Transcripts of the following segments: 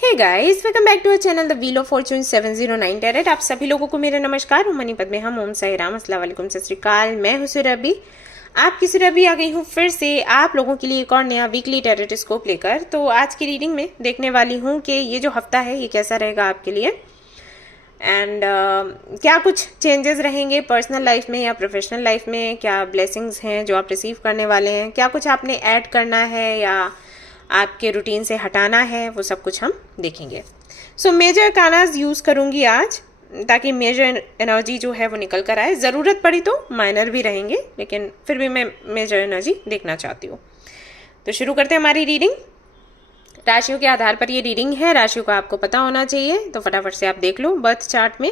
Hey guys, welcome back to our channel the wheel of fortune 709 tarot. आप सभी लोगों को मेरा नमस्कार। हूँ मनी पद्मे हम ओम साई राम, अस्सलाम वालेकुम, सत श्री अकाल। मैं हूँ सुरभि, आपकी सुरभि आ गई हूँ फिर से आप लोगों के लिए एक और नया वीकली टैरेटोस्कोप लेकर। तो आज की रीडिंग में देखने वाली हूँ कि ये जो हफ्ता है ये कैसा रहेगा आपके लिए, एंड क्या कुछ चेंजेस रहेंगे पर्सनल लाइफ में या प्रोफेशनल लाइफ में, क्या ब्लेसिंग्स हैं जो आप रिसीव करने वाले हैं, क्या कुछ आपने ऐड करना है या आपके रूटीन से हटाना है, वो सब कुछ हम देखेंगे। सो मेजर कानाज यूज़ करूँगी आज, ताकि मेजर एनर्जी जो है वो निकल कर आए। ज़रूरत पड़ी तो माइनर भी रहेंगे, लेकिन फिर भी मैं मेजर एनर्जी देखना चाहती हूँ। तो शुरू करते हैं हमारी रीडिंग। राशियों के आधार पर ये रीडिंग है, राशियों का आपको पता होना चाहिए, तो फटाफट से आप देख लो बर्थ चार्ट में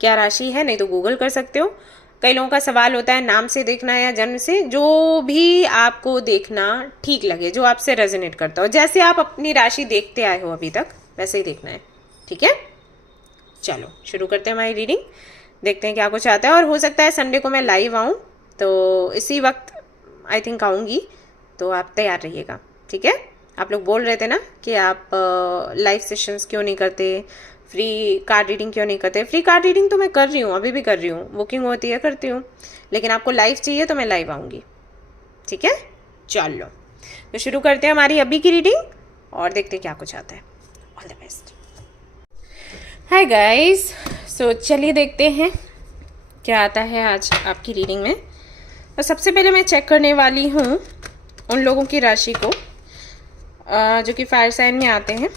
क्या राशि है, नहीं तो गूगल कर सकते हो। कई लोगों का सवाल होता है नाम से देखना या जन्म से, जो भी आपको देखना ठीक लगे, जो आपसे रेजोनेट करता हो, जैसे आप अपनी राशि देखते आए हो अभी तक वैसे ही देखना है, ठीक है। चलो शुरू करते हैं हमारी रीडिंग, देखते हैं क्या कुछ आता है। और हो सकता है संडे को मैं लाइव आऊँ, तो इसी वक्त आई थिंक आऊँगी, तो आप तैयार रहिएगा, ठीक है। आप लोग बोल रहे थे ना कि आप लाइव सेशंस क्यों नहीं करते, फ्री कार्ड रीडिंग क्यों नहीं करते। फ्री कार्ड रीडिंग तो मैं कर रही हूँ, अभी भी कर रही हूँ, बुकिंग होती है करती हूँ, लेकिन आपको लाइव चाहिए तो मैं लाइव आऊँगी, ठीक है। चलो तो शुरू करते हैं हमारी अभी की रीडिंग और देखते हैं क्या कुछ आता है। All the best. Hi guys, so चलिए देखते हैं क्या आता है आज आपकी रीडिंग में। तो सबसे पहले मैं चेक करने वाली हूँ उन लोगों की राशि को जो कि फायर साइन में आते हैं,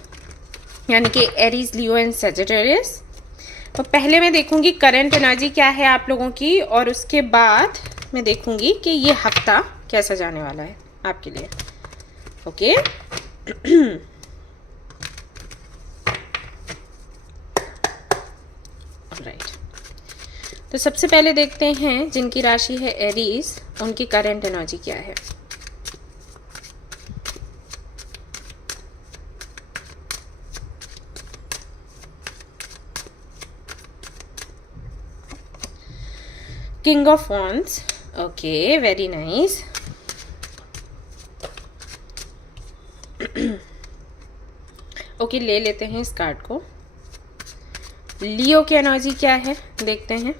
यानी कि एरीज, लियो एंड सजिटेरियस। तो पहले मैं देखूंगी करंट एनर्जी क्या है आप लोगों की, और उसके बाद मैं देखूंगी कि ये हफ्ता कैसा जाने वाला है आपके लिए, ओके। राइट, तो सबसे पहले देखते हैं जिनकी राशि है एरीज, उनकी करंट एनर्जी क्या है। King of wands, okay, very nice. Okay, ले लेते हैं इस कार्ड को। लियो की एनर्जी क्या है देखते हैं।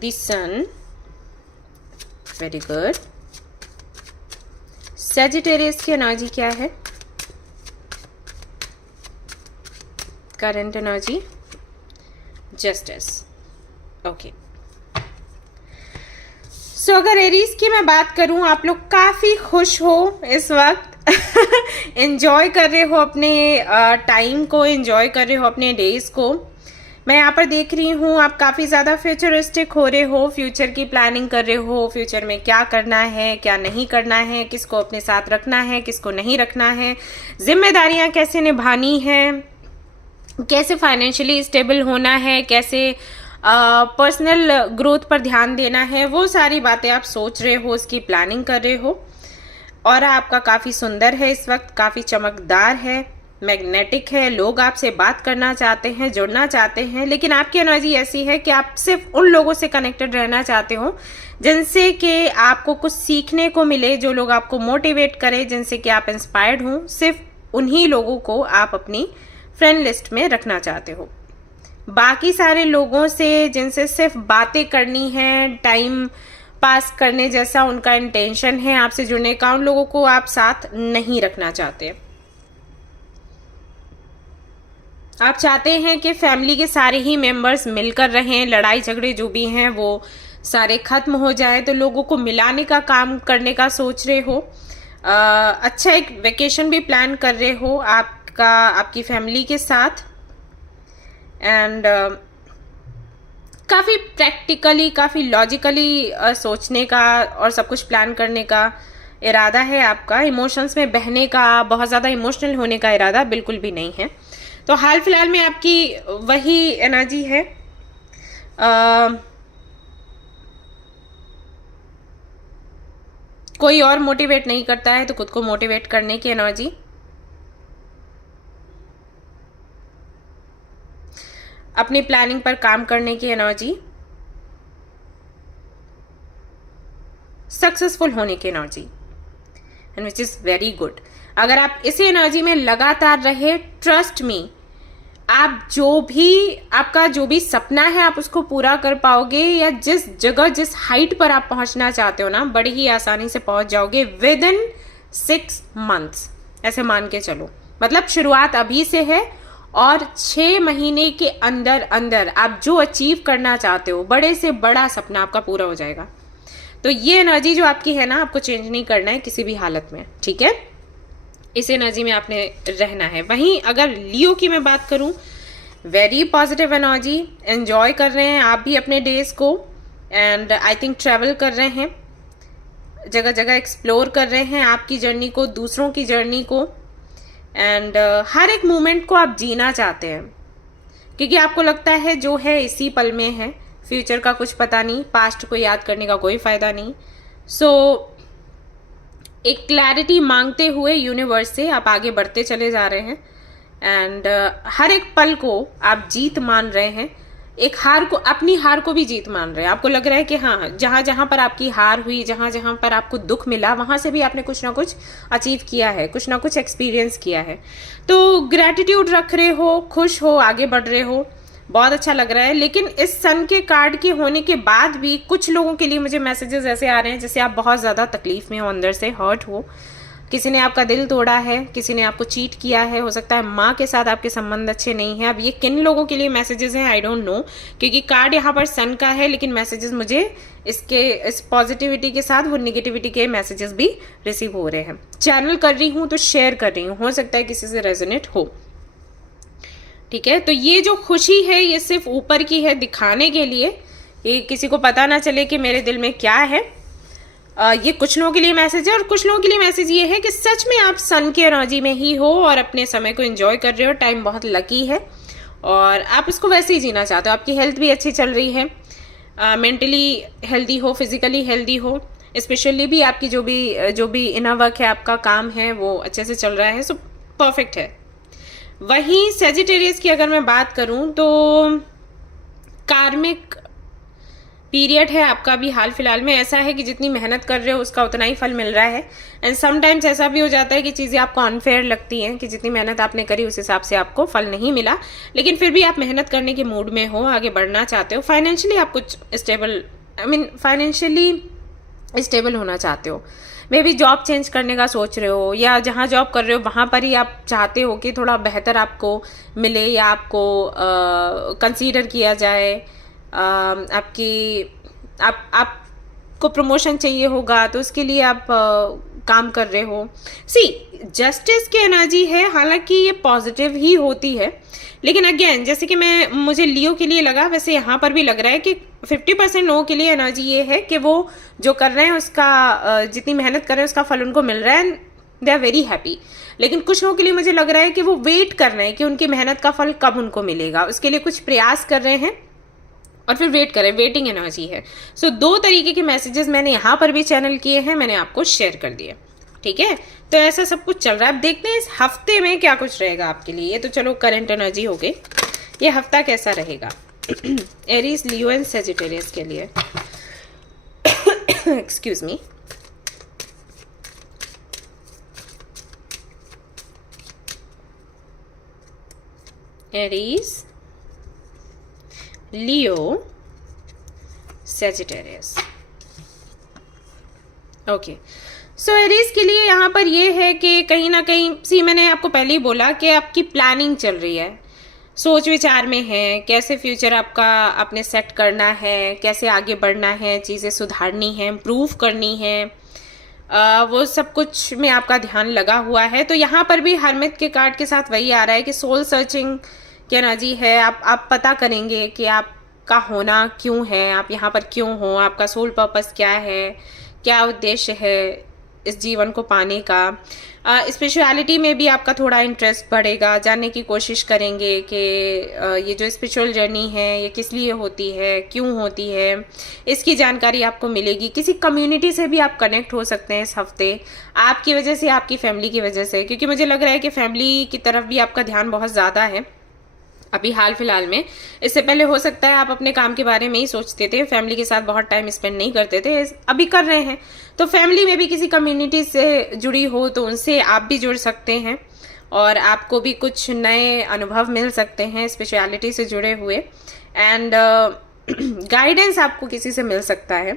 The sun, very good. Sagittarius की एनर्जी क्या है, current energy, justice, okay. So अगर एरीज की मैं बात करूं, आप लोग काफी खुश हो इस वक्त, एंजॉय कर रहे हो अपने टाइम को, एंजॉय कर रहे हो अपने डेज को। मैं यहाँ पर देख रही हूँ आप काफ़ी ज़्यादा फ्यूचरिस्टिक हो रहे हो, फ्यूचर की प्लानिंग कर रहे हो, फ्यूचर में क्या करना है क्या नहीं करना है, किसको अपने साथ रखना है किसको नहीं रखना है, जिम्मेदारियाँ कैसे निभानी है, कैसे फाइनेंशियली स्टेबल होना है, कैसे पर्सनल ग्रोथ पर ध्यान देना है, वो सारी बातें आप सोच रहे हो, उसकी प्लानिंग कर रहे हो। और आपका काफ़ी सुंदर है इस वक्त, काफ़ी चमकदार है, मैग्नेटिक है, लोग आपसे बात करना चाहते हैं, जुड़ना चाहते हैं, लेकिन आपकी एनर्जी ऐसी है कि आप सिर्फ उन लोगों से कनेक्टेड रहना चाहते हो जिनसे कि आपको कुछ सीखने को मिले, जो लोग आपको मोटिवेट करें, जिनसे कि आप इंस्पायर्ड हो। सिर्फ उन्हीं लोगों को आप अपनी फ्रेंड लिस्ट में रखना चाहते हो। बाकी सारे लोगों से जिनसे सिर्फ बातें करनी है, टाइम पास करने जैसा उनका इंटेंशन है आपसे जुड़ने का, उन लोगों को आप साथ नहीं रखना चाहते। आप चाहते हैं कि फैमिली के सारे ही मेंबर्स मिलकर रहें, लड़ाई झगड़े जो भी हैं वो सारे खत्म हो जाए, तो लोगों को मिलाने का काम करने का सोच रहे हो। अच्छा एक वेकेशन भी प्लान कर रहे हो आपकी फैमिली के साथ, एंड काफ़ी प्रैक्टिकली, काफ़ी लॉजिकली सोचने का और सब कुछ प्लान करने का इरादा है आपका। इमोशंस में बहने का, बहुत ज़्यादा इमोशनल होने का इरादा बिल्कुल भी नहीं है। तो हाल फिलहाल में आपकी वही एनर्जी है। कोई और मोटिवेट नहीं करता है तो खुद को मोटिवेट करने की एनर्जी, अपनी प्लानिंग पर काम करने की एनर्जी, सक्सेसफुल होने की energy, and which is very good. अगर आप इसी एनर्जी में लगातार रहे, ट्रस्ट मी, आप आपका जो भी सपना है आप उसको पूरा कर पाओगे, या जिस जगह जिस हाइट पर आप पहुंचना चाहते हो ना, बड़ी ही आसानी से पहुंच जाओगे विद इन 6 months, ऐसे मान के चलो। मतलब शुरुआत अभी से है और 6 महीने के अंदर अंदर आप जो अचीव करना चाहते हो, बड़े से बड़ा सपना आपका पूरा हो जाएगा। तो ये एनर्जी जो आपकी है ना, आपको चेंज नहीं करना है किसी भी हालत में, ठीक है? इस एनर्जी में आपने रहना है। वहीं अगर लियो की मैं बात करूं, वेरी पॉजिटिव एनर्जी, एंजॉय कर रहे हैं आप भी अपने डेज को, एंड आई थिंक ट्रैवल कर रहे हैं, जगह जगह एक्सप्लोर कर रहे हैं आपकी जर्नी को, दूसरों की जर्नी को, एंड हर एक मोमेंट को आप जीना चाहते हैं, क्योंकि आपको लगता है जो है इसी पल में है, फ्यूचर का कुछ पता नहीं, पास्ट को याद करने का कोई फायदा नहीं। सो एक क्लैरिटी मांगते हुए यूनिवर्स से आप आगे बढ़ते चले जा रहे हैं, एंड हर एक पल को आप जीत मान रहे हैं। एक हार को, अपनी हार को भी जीत मान रहे हैं। आपको लग रहा है कि हाँ, जहां जहां पर आपकी हार हुई, जहां जहां पर आपको दुख मिला, वहां से भी आपने कुछ ना कुछ अचीव किया है, कुछ ना कुछ एक्सपीरियंस किया है। तो ग्रैटिट्यूड रख रहे हो, खुश हो, आगे बढ़ रहे हो, बहुत अच्छा लग रहा है। लेकिन इस सन के कार्ड के होने के बाद भी कुछ लोगों के लिए मुझे मैसेजेस ऐसे आ रहे हैं जैसे आप बहुत ज़्यादा तकलीफ में हो, अंदर से हर्ट हो, किसी ने आपका दिल तोड़ा है, किसी ने आपको चीट किया है, हो सकता है माँ के साथ आपके संबंध अच्छे नहीं हैं। अब ये किन लोगों के लिए मैसेजेस हैं आई डोंट नो, क्योंकि कार्ड यहाँ पर सन का है, लेकिन मैसेजेस मुझे इस पॉजिटिविटी के साथ वो निगेटिविटी के मैसेजेस भी रिसीव हो रहे हैं। चैनल कर रही हूँ तो शेयर कर रही हूँ, हो सकता है किसी से रेजोनेट हो, ठीक है? तो ये जो खुशी है ये सिर्फ ऊपर की है, दिखाने के लिए, ये किसी को पता ना चले कि मेरे दिल में क्या है। ये कुछ लोगों के लिए मैसेज है, और कुछ लोगों के लिए मैसेज ये है कि सच में आप सन की एनर्जी में ही हो और अपने समय को एंजॉय कर रहे हो, टाइम बहुत लकी है और आप इसको वैसे ही जीना चाहते हो। आपकी हेल्थ भी अच्छी चल रही है, मेंटली हेल्दी हो, फिजिकली हेल्दी हो, स्पेशली भी आपकी जो भी इनर वर्क है, आपका काम है, वो अच्छे से चल रहा है, सो परफेक्ट है। वहीं सेजिटेरियस की अगर मैं बात करूं तो कार्मिक पीरियड है आपका भी हाल फिलहाल में। ऐसा है कि जितनी मेहनत कर रहे हो उसका उतना ही फल मिल रहा है, एंड समटाइम्स ऐसा भी हो जाता है कि चीज़ें आपको अनफेयर लगती हैं कि जितनी मेहनत आपने करी उस हिसाब से आपको फल नहीं मिला, लेकिन फिर भी आप मेहनत करने के मूड में हो, आगे बढ़ना चाहते हो, फाइनेंशियली आप कुछ फाइनेंशियली स्टेबल होना चाहते हो। मे बी जॉब चेंज करने का सोच रहे हो, या जहाँ जॉब कर रहे हो वहाँ पर ही आप चाहते हो कि थोड़ा बेहतर आपको मिले, या आपको कंसीडर किया जाए, आपको प्रमोशन चाहिए होगा, तो उसके लिए आप काम कर रहे हो। सी जस्टिस की एनर्जी है, हालांकि ये पॉजिटिव ही होती है, लेकिन अगेन जैसे कि मुझे लियो के लिए लगा, वैसे यहाँ पर भी लग रहा है कि 50% लोगों के लिए एनर्जी ये है कि वो जो कर रहे हैं उसका, जितनी मेहनत कर रहे हैं उसका फल उनको मिल रहा है, दे आर वेरी हैप्पी। लेकिन कुछ लोगों के लिए मुझे लग रहा है कि वो वेट कर रहे हैं कि उनकी मेहनत का फल कब उनको मिलेगा, उसके लिए कुछ प्रयास कर रहे हैं और फिर वेट करें, वेटिंग एनर्जी है। सो 2 तरीके के मैसेजेस मैंने यहाँ पर भी चैनल किए हैं, मैंने आपको शेयर कर दिए, ठीक है? तो ऐसा सब कुछ चल रहा है। अब देखते हैं इस हफ्ते में क्या कुछ रहेगा आपके लिए। ये तो चलो करंट एनर्जी हो गई, ये हफ्ता कैसा रहेगा एरीज, लियो एंड सेजिटेरियस के लिए। Excuse me. एरीज, लियो, सेजिटेरियस। ओके, सो एरीज के लिए यहाँ पर ये है कि कहीं ना कहीं मैंने आपको पहले ही बोला कि आपकी प्लानिंग चल रही है, सोच विचार में है, कैसे फ्यूचर आपका आपने सेट करना है, कैसे आगे बढ़ना है, चीज़ें सुधारनी है, इम्प्रूव करनी है, वो सब कुछ में आपका ध्यान लगा हुआ है। तो यहाँ पर भी हरमित के कार्ड के साथ वही आ रहा है कि सोल सर्चिंग की एनर्जी है। आप पता करेंगे कि आपका होना क्यों है, आप यहाँ पर क्यों हो, आपका सोल पर्पस क्या है, क्या उद्देश्य है इस जीवन को पाने का। स्पिरिचुअलिटी में भी आपका थोड़ा इंटरेस्ट बढ़ेगा, जानने की कोशिश करेंगे कि ये जो स्पिरिचुअल जर्नी है ये किस लिए होती है, क्यों होती है, इसकी जानकारी आपको मिलेगी। किसी कम्युनिटी से भी आप कनेक्ट हो सकते हैं इस हफ्ते, आपकी वजह से, आपकी फैमिली की वजह से, क्योंकि मुझे लग रहा है कि फैमिली की तरफ भी आपका ध्यान बहुत ज़्यादा है। अभी हाल फिलहाल में। इससे पहले हो सकता है आप अपने काम के बारे में ही सोचते थे, फैमिली के साथ बहुत टाइम स्पेंड नहीं करते थे, अभी कर रहे हैं। तो फैमिली में भी किसी कम्युनिटी से जुड़ी हो तो उनसे आप भी जुड़ सकते हैं और आपको भी कुछ नए अनुभव मिल सकते हैं स्पिरिचुअलिटी से जुड़े हुए। एंड गाइडेंस आपको किसी से मिल सकता है।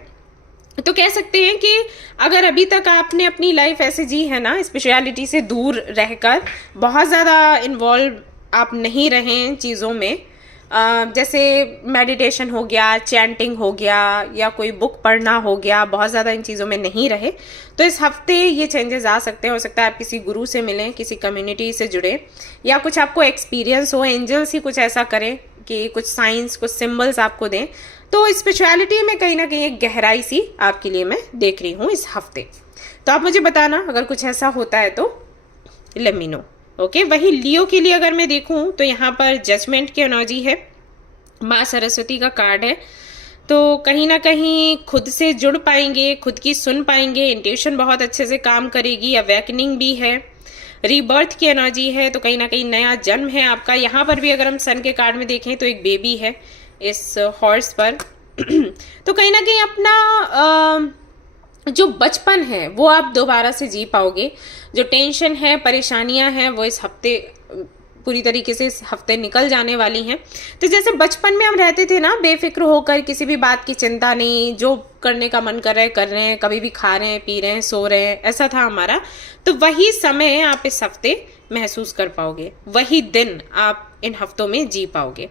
तो कह सकते हैं कि अगर अभी तक आपने अपनी लाइफ ऐसे जी है ना, स्पिरिचुअलिटी से दूर रहकर, बहुत ज़्यादा इन्वॉल्व आप नहीं रहें चीज़ों में, जैसे मेडिटेशन हो गया, चैंटिंग हो गया, या कोई बुक पढ़ना हो गया, बहुत ज़्यादा इन चीज़ों में नहीं रहे, तो इस हफ्ते ये चेंजेस आ सकते हैं। हो सकता है आप किसी गुरु से मिलें, किसी कम्युनिटी से जुड़े, या कुछ आपको एक्सपीरियंस हो, एंजल्स ही कुछ ऐसा करें कि कुछ साइंस, कुछ सिंबल्स आपको दें। तो स्पिरिचुअलिटी में कहीं ना कहीं एक गहराई सी आपके लिए मैं देख रही हूँ इस हफ्ते। तो आप मुझे बताना अगर कुछ ऐसा होता है तो लेट मी नो। ओके, वही लियो के लिए अगर मैं देखूं तो यहाँ पर जजमेंट की एनर्जी है, माँ सरस्वती का कार्ड है। तो कहीं ना कहीं खुद से जुड़ पाएंगे, खुद की सुन पाएंगे, इंट्यूशन बहुत अच्छे से काम करेगी, अवेकनिंग भी है, रीबर्थ की एनर्जी है, तो कहीं ना कहीं नया जन्म है आपका। यहाँ पर भी अगर हम सन के कार्ड में देखें तो एक बेबी है इस हॉर्स पर। तो कहीं ना कहीं अपना जो बचपन है वो आप दोबारा से जी पाओगे। जो टेंशन है, परेशानियां हैं, वो इस हफ्ते पूरी तरीके से इस हफ्ते निकल जाने वाली हैं। तो जैसे बचपन में हम रहते थे ना, बेफिक्र होकर, किसी भी बात की चिंता नहीं, जो करने का मन कर रहा है कर रहे हैं, कभी भी खा रहे हैं, पी रहे हैं, सो रहे हैं, ऐसा था हमारा। तो वही समय आप इस हफ्ते महसूस कर पाओगे, वही दिन आप इन हफ्तों में जी पाओगे।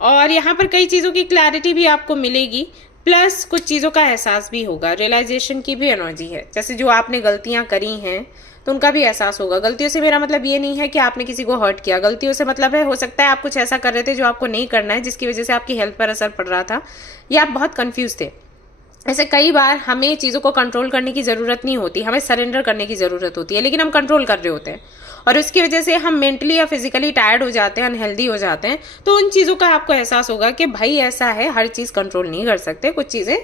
और यहाँ पर कई चीज़ों की क्लैरिटी भी आपको मिलेगी, प्लस कुछ चीज़ों का एहसास भी होगा, रियलाइजेशन की भी एनर्जी है। जैसे जो आपने गलतियाँ करी हैं तो उनका भी एहसास होगा। गलतियों से मेरा मतलब ये नहीं है कि आपने किसी को हर्ट किया, गलतियों से मतलब है, हो सकता है आप कुछ ऐसा कर रहे थे जो आपको नहीं करना है, जिसकी वजह से आपकी हेल्थ पर असर पड़ रहा था, या आप बहुत कंफ्यूज थे। ऐसे कई बार हमें चीज़ों को कंट्रोल करने की ज़रूरत नहीं होती, हमें सरेंडर करने की ज़रूरत होती है, लेकिन हम कंट्रोल कर रहे होते हैं और उसकी वजह से हम मेंटली या फिजिकली टायर्ड हो जाते हैं, अनहेल्दी हो जाते हैं। तो उन चीज़ों का आपको एहसास होगा कि भाई ऐसा है, हर चीज़ कंट्रोल नहीं कर सकते, कुछ चीज़ें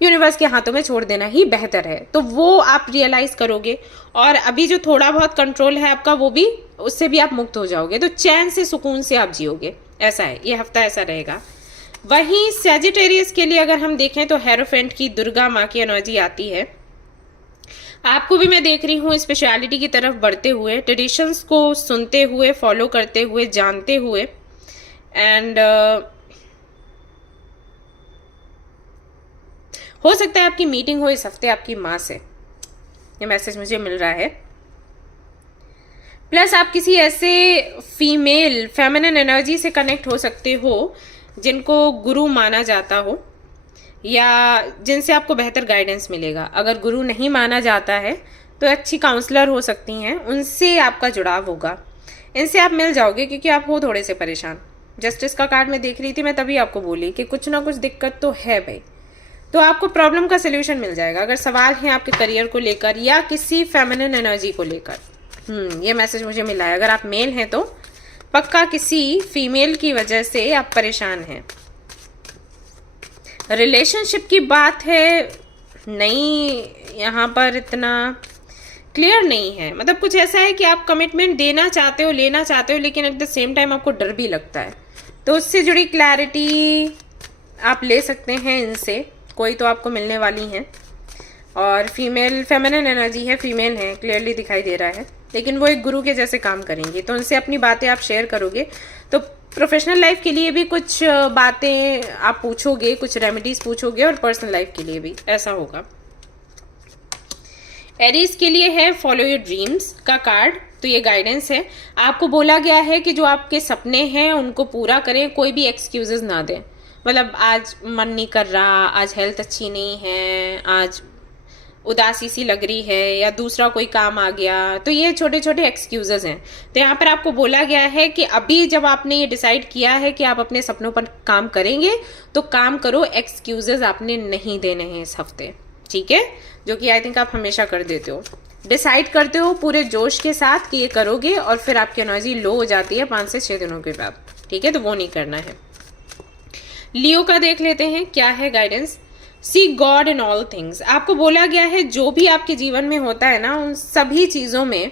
यूनिवर्स के हाथों में छोड़ देना ही बेहतर है। तो वो आप रियलाइज करोगे और अभी जो थोड़ा बहुत कंट्रोल है आपका, वो भी, उससे भी आप मुक्त हो जाओगे। तो चैन से, सुकून से आप जियोगे, ऐसा है, ये हफ्ता ऐसा रहेगा। वहीं सैजिटेरियस के लिए अगर हम देखें तो हेरोफेंट की दुर्गा माँ की एनर्जी आती है। आपको भी मैं देख रही हूँ स्पेशलिटी की तरफ बढ़ते हुए, ट्रेडिशंस को सुनते हुए, फॉलो करते हुए, जानते हुए। एंड हो सकता है आपकी मीटिंग हो इस हफ्ते आपकी माँ से, ये मैसेज मुझे मिल रहा है। प्लस आप किसी ऐसे फीमेल, फेमिनिन एनर्जी से कनेक्ट हो सकते हो जिनको गुरु माना जाता हो, या जिनसे आपको बेहतर गाइडेंस मिलेगा। अगर गुरु नहीं माना जाता है तो अच्छी काउंसलर हो सकती हैं, उनसे आपका जुड़ाव होगा, इनसे आप मिल जाओगे, क्योंकि आप हो थोड़े से परेशान। जस्टिस का कार्ड मैं देख रही थी, मैं तभी आपको बोली कि कुछ ना कुछ दिक्कत तो है भाई, तो आपको प्रॉब्लम का सोल्यूशन मिल जाएगा। अगर सवाल है आपके करियर को लेकर या किसी फेमिनिन एनर्जी को लेकर, ये मैसेज मुझे मिला है। अगर आप मेल हैं तो पक्का किसी फीमेल की वजह से आप परेशान हैं। रिलेशनशिप की बात है, नहीं, यहाँ पर इतना क्लियर नहीं है। मतलब कुछ ऐसा है कि आप कमिटमेंट देना चाहते हो, लेना चाहते हो, लेकिन एट द सेम टाइम आपको डर भी लगता है। तो उससे जुड़ी क्लैरिटी आप ले सकते हैं इनसे, कोई तो आपको मिलने वाली हैं। और फीमेल, फेमिनिन एनर्जी है, फीमेल है, क्लियरली दिखाई दे रहा है, लेकिन वो एक गुरु के जैसे काम करेंगी। तो उनसे अपनी बातें आप शेयर करोगे, तो प्रोफेशनल लाइफ के लिए भी कुछ बातें आप पूछोगे, कुछ रेमेडीज पूछोगे, और पर्सनल लाइफ के लिए भी ऐसा होगा। एरीज के लिए है फॉलो योर ड्रीम्स का कार्ड। तो ये गाइडेंस है, आपको बोला गया है कि जो आपके सपने हैं उनको पूरा करें, कोई भी एक्सक्यूजेस ना दें। मतलब आज मन नहीं कर रहा, आज हेल्थ अच्छी नहीं है, आज उदासी सी लग रही है, या दूसरा कोई काम आ गया, तो ये छोटे छोटे एक्सक्यूजेस हैं। तो यहाँ पर आपको बोला गया है कि अभी जब आपने ये डिसाइड किया है कि आप अपने सपनों पर काम करेंगे, तो काम करो, एक्सक्यूजेस आपने नहीं देने हैं इस हफ्ते, ठीक है? जो कि आई थिंक आप हमेशा कर देते हो, डिसाइड करते हो पूरे जोश के साथ कि ये करोगे, और फिर आपकी एनर्जी लो हो जाती है 5 से 6 दिनों के बाद, ठीक है? तो वो नहीं करना है। लियो का देख लेते हैं क्या है guidance. See God in all things. आपको बोला गया है जो भी आपके जीवन में होता है ना, उन सभी चीज़ों में,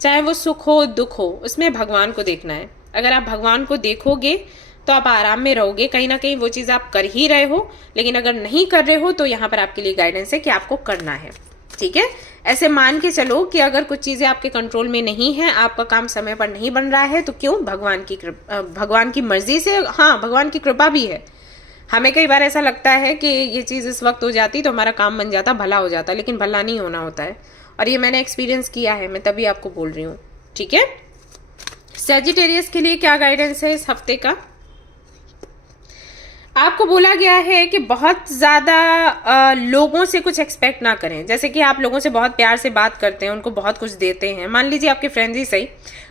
चाहे वो सुख हो दुख हो, उसमें भगवान को देखना है। अगर आप भगवान को देखोगे तो आप आराम में रहोगे, कहीं ना कहीं वो चीज़ आप कर ही रहे हो, लेकिन अगर नहीं कर रहे हो तो यहाँ पर आपके लिए गाइडेंस है कि आपको करना है। ठीक है, ऐसे मान के चलो कि अगर कुछ चीज़ें आपके कंट्रोल में नहीं है, आपका काम समय पर नहीं बन रहा है, तो क्यों? भगवान की मर्जी से, हाँ भगवान की कृपा भी है। हमें कई बार ऐसा लगता है कि ये चीज़ इस वक्त हो जाती तो हमारा काम बन जाता, भला हो जाता, लेकिन भला नहीं होना होता है, और ये मैंने एक्सपीरियंस किया है, मैं तभी आपको बोल रही हूँ। ठीक है, सैजिटेरियस के लिए क्या गाइडेंस है इस हफ्ते का? आपको बोला गया है कि बहुत ज़्यादा लोगों से कुछ एक्सपेक्ट ना करें। जैसे कि आप लोगों से बहुत प्यार से बात करते हैं, उनको बहुत कुछ देते हैं, मान लीजिए आपके फ्रेंड्स ही सही,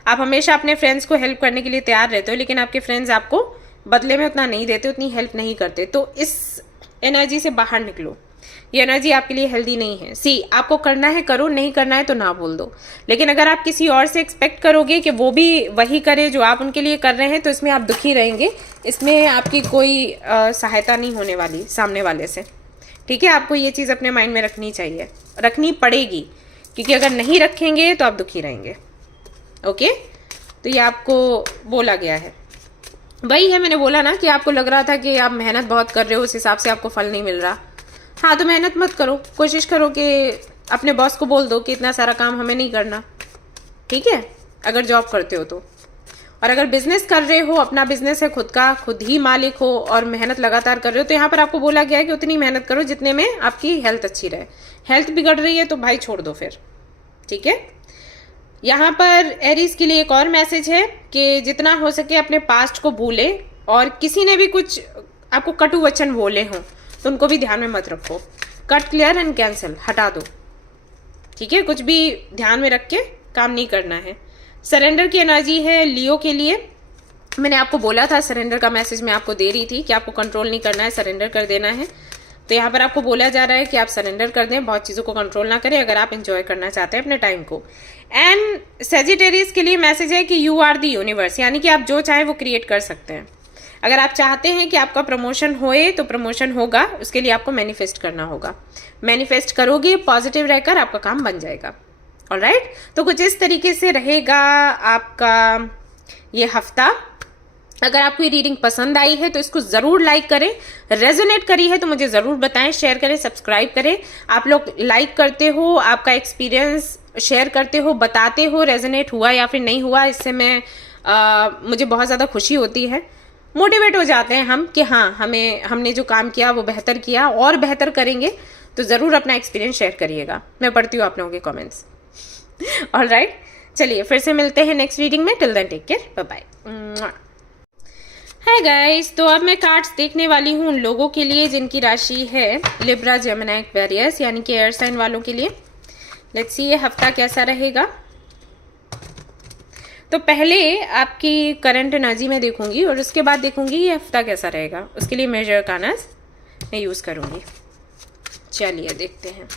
आप हमेशा अपने फ्रेंड्स को हेल्प करने के लिए तैयार रहते हो, लेकिन आपके फ्रेंड्स आपको बदले में उतना नहीं देते, उतनी हेल्प नहीं करते, तो इस एनर्जी से बाहर निकलो। ये एनर्जी आपके लिए हेल्दी नहीं है। सी, आपको करना है करो, नहीं करना है तो ना बोल दो, लेकिन अगर आप किसी और से एक्सपेक्ट करोगे कि वो भी वही करे जो आप उनके लिए कर रहे हैं, तो इसमें आप दुखी रहेंगे, इसमें आपकी कोई सहायता नहीं होने वाली सामने वाले से। ठीक है, आपको ये चीज़ अपने माइंड में रखनी चाहिए, रखनी पड़ेगी, क्योंकि अगर नहीं रखेंगे तो आप दुखी रहेंगे। ओके, तो ये आपको बोला गया है। वही है, मैंने बोला ना कि आपको लग रहा था कि आप मेहनत बहुत कर रहे हो, उस हिसाब से आपको फल नहीं मिल रहा। हाँ, तो मेहनत मत करो, कोशिश करो कि अपने बॉस को बोल दो कि इतना सारा काम हमें नहीं करना। ठीक है, अगर जॉब करते हो तो। और अगर बिजनेस कर रहे हो, अपना बिजनेस है खुद का, खुद ही मालिक हो और मेहनत लगातार कर रहे हो, तो यहाँ पर आपको बोला गया है कि उतनी मेहनत करो जितने में आपकी हेल्थ अच्छी रहे। हेल्थ बिगड़ रही है तो भाई छोड़ दो फिर। ठीक है, यहाँ पर एरीज के लिए एक और मैसेज है कि जितना हो सके अपने पास्ट को भूले, और किसी ने भी कुछ आपको कटु वचन बोले हों तो उनको भी ध्यान में मत रखो। कट, क्लियर एंड कैंसिल, हटा दो। ठीक है, कुछ भी ध्यान में रख के काम नहीं करना है। सरेंडर की एनर्जी है लियो के लिए। मैंने आपको बोला था, सरेंडर का मैसेज मैं आपको दे रही थी कि आपको कंट्रोल नहीं करना है, सरेंडर कर देना है। तो यहाँ पर आपको बोला जा रहा है कि आप सरेंडर कर दें, बहुत चीज़ों को कंट्रोल ना करें, अगर आप एंजॉय करना चाहते हैं अपने टाइम को। एंड सेजिटेरियस के लिए मैसेज है कि यू आर द यूनिवर्स, यानी कि आप जो चाहें वो क्रिएट कर सकते हैं। अगर आप चाहते हैं कि आपका प्रमोशन होए तो प्रमोशन होगा, उसके लिए आपको मैनिफेस्ट करना होगा। मैनिफेस्ट करोगे, पॉजिटिव रहकर आपका काम बन जाएगा। ऑलराइट, तो कुछ इस तरीके से रहेगा आपका ये हफ्ता। अगर आपको ये रीडिंग पसंद आई है तो इसको ज़रूर लाइक करें, रेजोनेट करी है तो मुझे ज़रूर बताएं, शेयर करें, सब्सक्राइब करें। आप लोग लाइक करते हो, आपका एक्सपीरियंस शेयर करते हो, बताते हो रेजोनेट हुआ या फिर नहीं हुआ, इससे मैं मुझे बहुत ज़्यादा खुशी होती है। मोटिवेट हो जाते हैं हम कि हाँ, हमने जो काम किया वो बेहतर किया, और बेहतर करेंगे। तो ज़रूर अपना एक्सपीरियंस शेयर करिएगा, मैं पढ़ती हूँ आप लोगों के कमेंट्स। ऑलराइट, चलिए फिर से मिलते हैं नेक्स्ट रीडिंग में। Till then take care, bye bye. Hi guys, तो अब मैं कार्ड्स देखने वाली हूँ उन लोगों के लिए जिनकी राशि है लिब्रा, जेमिनी, एक्वेरियस, यानी कि एयर साइन वालों के लिए। लेट्स सी ये हफ्ता कैसा रहेगा। तो पहले आपकी करंट एनर्जी में देखूंगी और उसके बाद देखूंगी ये हफ्ता कैसा रहेगा। उसके लिए मेजर कानस मैं यूज़ करूंगी। चलिए देखते हैं।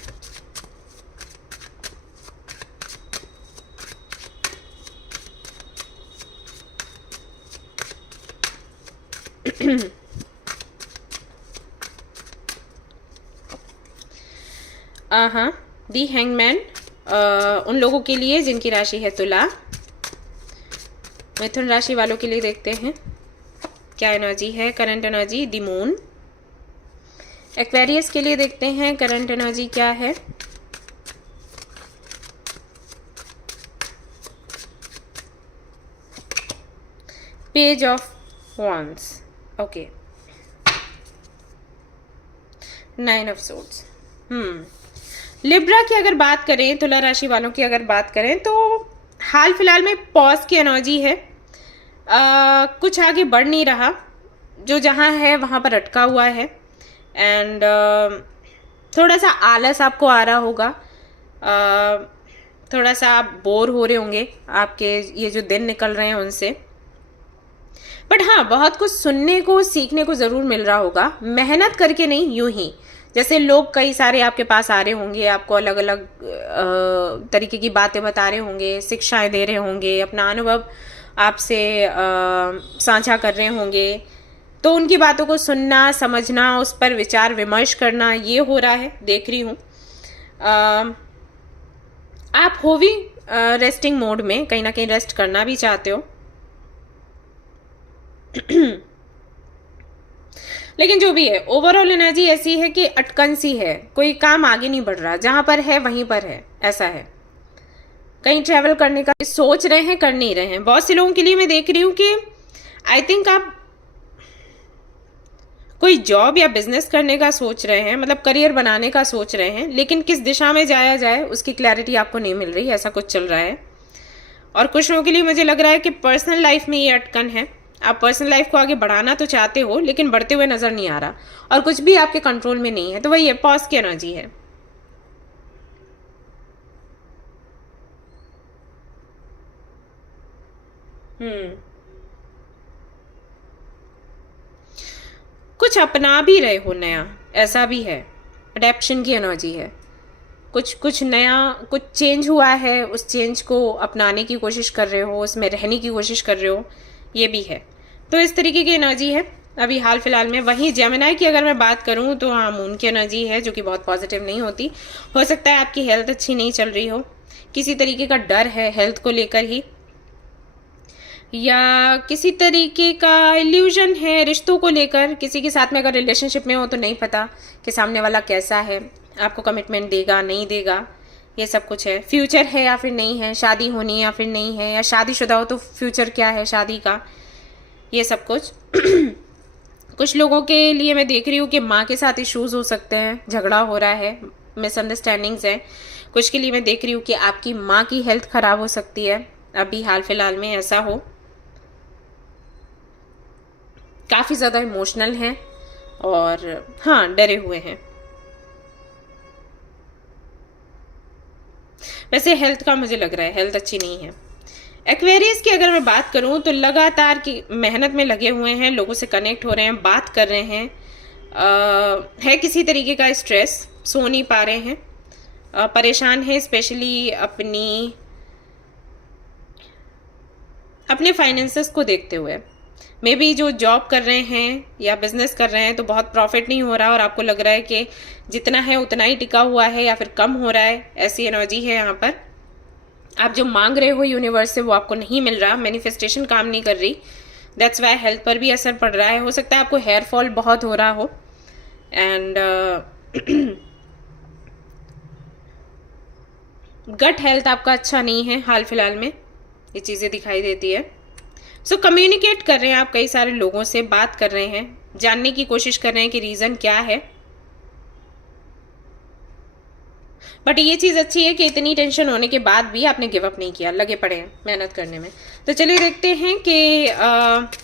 हाँ, दी हैंगमैन उन लोगों के लिए जिनकी राशि है तुला। मिथुन राशि वालों के लिए देखते हैं क्या एनर्जी है, करंट एनर्जी। दी मून। एक्वेरियस के लिए देखते हैं करंट एनर्जी क्या है। Page of wands, okay. 9 of swords. Libra की अगर बात करें, तुला राशि वालों की अगर बात करें, तो हाल फिलहाल में पॉज की एनर्जी है। कुछ आगे बढ़ नहीं रहा, जो जहाँ है वहाँ पर अटका हुआ है। एंड थोड़ा सा आलस आपको आ रहा होगा, थोड़ा सा आप बोर हो रहे होंगे आपके ये जो दिन निकल रहे हैं उनसे। बट हाँ, बहुत कुछ सुनने को, सीखने को ज़रूर मिल रहा होगा, मेहनत करके नहीं, यूं ही। जैसे लोग कई सारे आपके पास आ रहे होंगे, आपको अलग अलग तरीके की बातें बता रहे होंगे, शिक्षाएं दे रहे होंगे, अपना अनुभव आपसे साझा कर रहे होंगे। तो उनकी बातों को सुनना, समझना, उस पर विचार विमर्श करना, ये हो रहा है, देख रही हूँ। आप हो भी रेस्टिंग मोड में, कहीं ना कहीं रेस्ट करना भी चाहते हो। लेकिन जो भी है, ओवरऑल एनर्जी ऐसी है कि अटकन सी है, कोई काम आगे नहीं बढ़ रहा, जहां पर है वहीं पर है, ऐसा है। कहीं ट्रैवल करने का सोच रहे हैं, कर नहीं रहे हैं। बहुत से लोगों के लिए मैं देख रही हूँ कि आई थिंक आप कोई जॉब या बिजनेस करने का सोच रहे हैं, मतलब करियर बनाने का सोच रहे हैं, लेकिन किस दिशा में जाया जाए उसकी क्लैरिटी आपको नहीं मिल रही, ऐसा कुछ चल रहा है। और कुछ लोगों के लिए मुझे लग रहा है कि पर्सनल लाइफ में ये अटकन है। आप पर्सनल लाइफ को आगे बढ़ाना तो चाहते हो, लेकिन बढ़ते हुए नजर नहीं आ रहा, और कुछ भी आपके कंट्रोल में नहीं है। तो वही है, पॉज की एनर्जी है। कुछ अपना भी रहे हो नया, ऐसा भी है। अडेप्शन की एनर्जी है। कुछ कुछ नया, कुछ चेंज हुआ है, उस चेंज को अपनाने की कोशिश कर रहे हो, उसमें रहने की कोशिश कर रहे हो, ये भी है। तो इस तरीके की एनर्जी है अभी हाल फिलहाल में। वहीं जेमिनी की अगर मैं बात करूं तो हाँ, मून की एनर्जी है, जो कि बहुत पॉजिटिव नहीं होती। हो सकता है आपकी हेल्थ अच्छी नहीं चल रही हो, किसी तरीके का डर है हेल्थ को लेकर ही, या किसी तरीके का इल्यूजन है रिश्तों को लेकर। किसी के साथ में अगर रिलेशनशिप में हो तो नहीं पता कि सामने वाला कैसा है, आपको कमिटमेंट देगा नहीं देगा, ये सब कुछ है। फ्यूचर है या फिर नहीं है, शादी होनी है या फिर नहीं है, या शादीशुदा हो तो फ्यूचर क्या है शादी का, ये सब कुछ। कुछ लोगों के लिए मैं देख रही हूँ कि माँ के साथ इश्यूज हो सकते हैं, झगड़ा हो रहा है, मिसअंडरस्टैंडिंग्स है। कुछ के लिए मैं देख रही हूँ कि आपकी माँ की हेल्थ खराब हो सकती है, अभी हाल फिलहाल में ऐसा हो। काफ़ी ज़्यादा इमोशनल हैं और हाँ, डरे हुए हैं। वैसे हेल्थ का मुझे लग रहा है हेल्थ अच्छी नहीं है। एक्वेरियस की अगर मैं बात करूं तो लगातार की मेहनत में लगे हुए हैं, लोगों से कनेक्ट हो रहे हैं, बात कर रहे हैं। है किसी तरीके का स्ट्रेस, सो नहीं पा रहे हैं, परेशान है स्पेशली अपने फाइनेंसेस को देखते हुए। मे बी जो जॉब कर रहे हैं या बिजनेस कर रहे हैं तो बहुत प्रॉफिट नहीं हो रहा, और आपको लग रहा है कि जितना है उतना ही टिका हुआ है या फिर कम हो रहा है, ऐसी एनर्जी है यहाँ पर। आप जो मांग रहे हो यूनिवर्स से वो आपको नहीं मिल रहा, मैनिफेस्टेशन काम नहीं कर रही। दैट्स वाई हेल्थ पर भी असर पड़ रहा है। हो सकता है आपको हेयर फॉल बहुत हो रहा हो, एंड गट हेल्थ आपका अच्छा नहीं है हाल फिलहाल में, ये चीज़ें दिखाई देती है। सो कम्युनिकेट कर रहे हैं आप, कई सारे लोगों से बात कर रहे हैं, जानने की कोशिश कर रहे हैं कि रीज़न क्या है। बट ये चीज़ अच्छी है कि इतनी टेंशन होने के बाद भी आपने गिव अप नहीं किया, लगे पड़े हैं मेहनत करने में। तो चलिए देखते हैं कि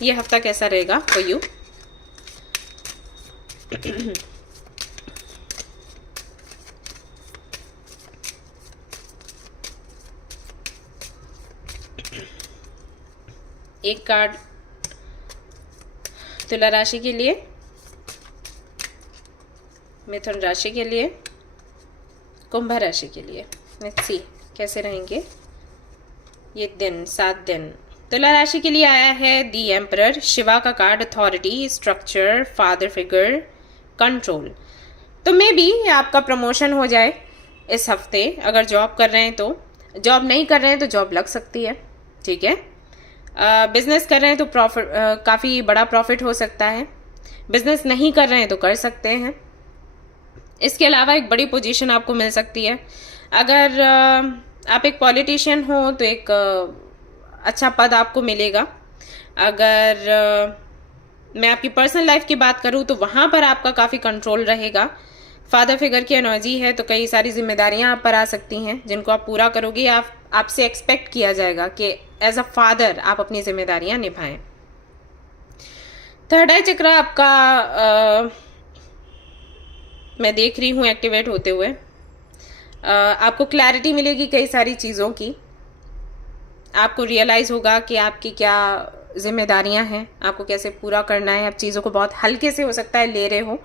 ये हफ्ता कैसा रहेगा फॉर यू। एक कार्ड तुला राशि के लिए, मिथुन राशि के लिए, कुंभ राशि के लिए। लेट्स सी कैसे रहेंगे ये दिन, 7 दिन। तुला राशि के लिए आया है दी एम्परर, शिवा का card, authority, structure, father figure, control. तो मे बी आपका प्रमोशन हो जाए इस हफ्ते। अगर जॉब कर रहे हैं तो, जॉब नहीं कर रहे हैं तो जॉब लग सकती है, ठीक है। बिजनेस कर रहे हैं तो प्रॉफिट, काफ़ी बड़ा प्रॉफिट हो सकता है। बिजनेस नहीं कर रहे हैं तो कर सकते हैं। इसके अलावा एक बड़ी पोजीशन आपको मिल सकती है। अगर आप एक पॉलिटिशियन हो तो एक अच्छा पद आपको मिलेगा। अगर मैं आपकी पर्सनल लाइफ की बात करूं तो वहाँ पर आपका काफ़ी कंट्रोल रहेगा। फादर फिगर की एनर्जी है, तो कई सारी जिम्मेदारियां आप पर आ सकती हैं जिनको आप पूरा करोगे। आपसे एक्सपेक्ट किया जाएगा कि एज अ फादर आप अपनी जिम्मेदारियां निभाएं। थर्ड आई चक्र आपका मैं देख रही हूँ एक्टिवेट होते हुए। आपको क्लैरिटी मिलेगी कई सारी चीज़ों की। आपको रियलाइज़ होगा कि आपकी क्या जिम्मेदारियां हैं, आपको कैसे पूरा करना है। आप चीज़ों को बहुत हल्के से हो सकता है ले रहे हो,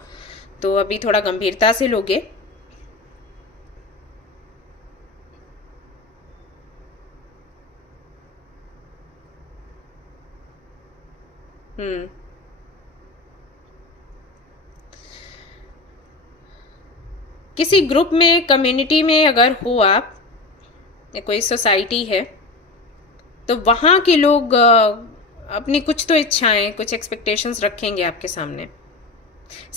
तो अभी थोड़ा गंभीरता से लोगे। किसी ग्रुप में, कम्युनिटी में अगर हो आप, या कोई सोसाइटी है, तो वहाँ के लोग अपनी कुछ तो इच्छाएं, कुछ एक्सपेक्टेशंस रखेंगे आपके सामने।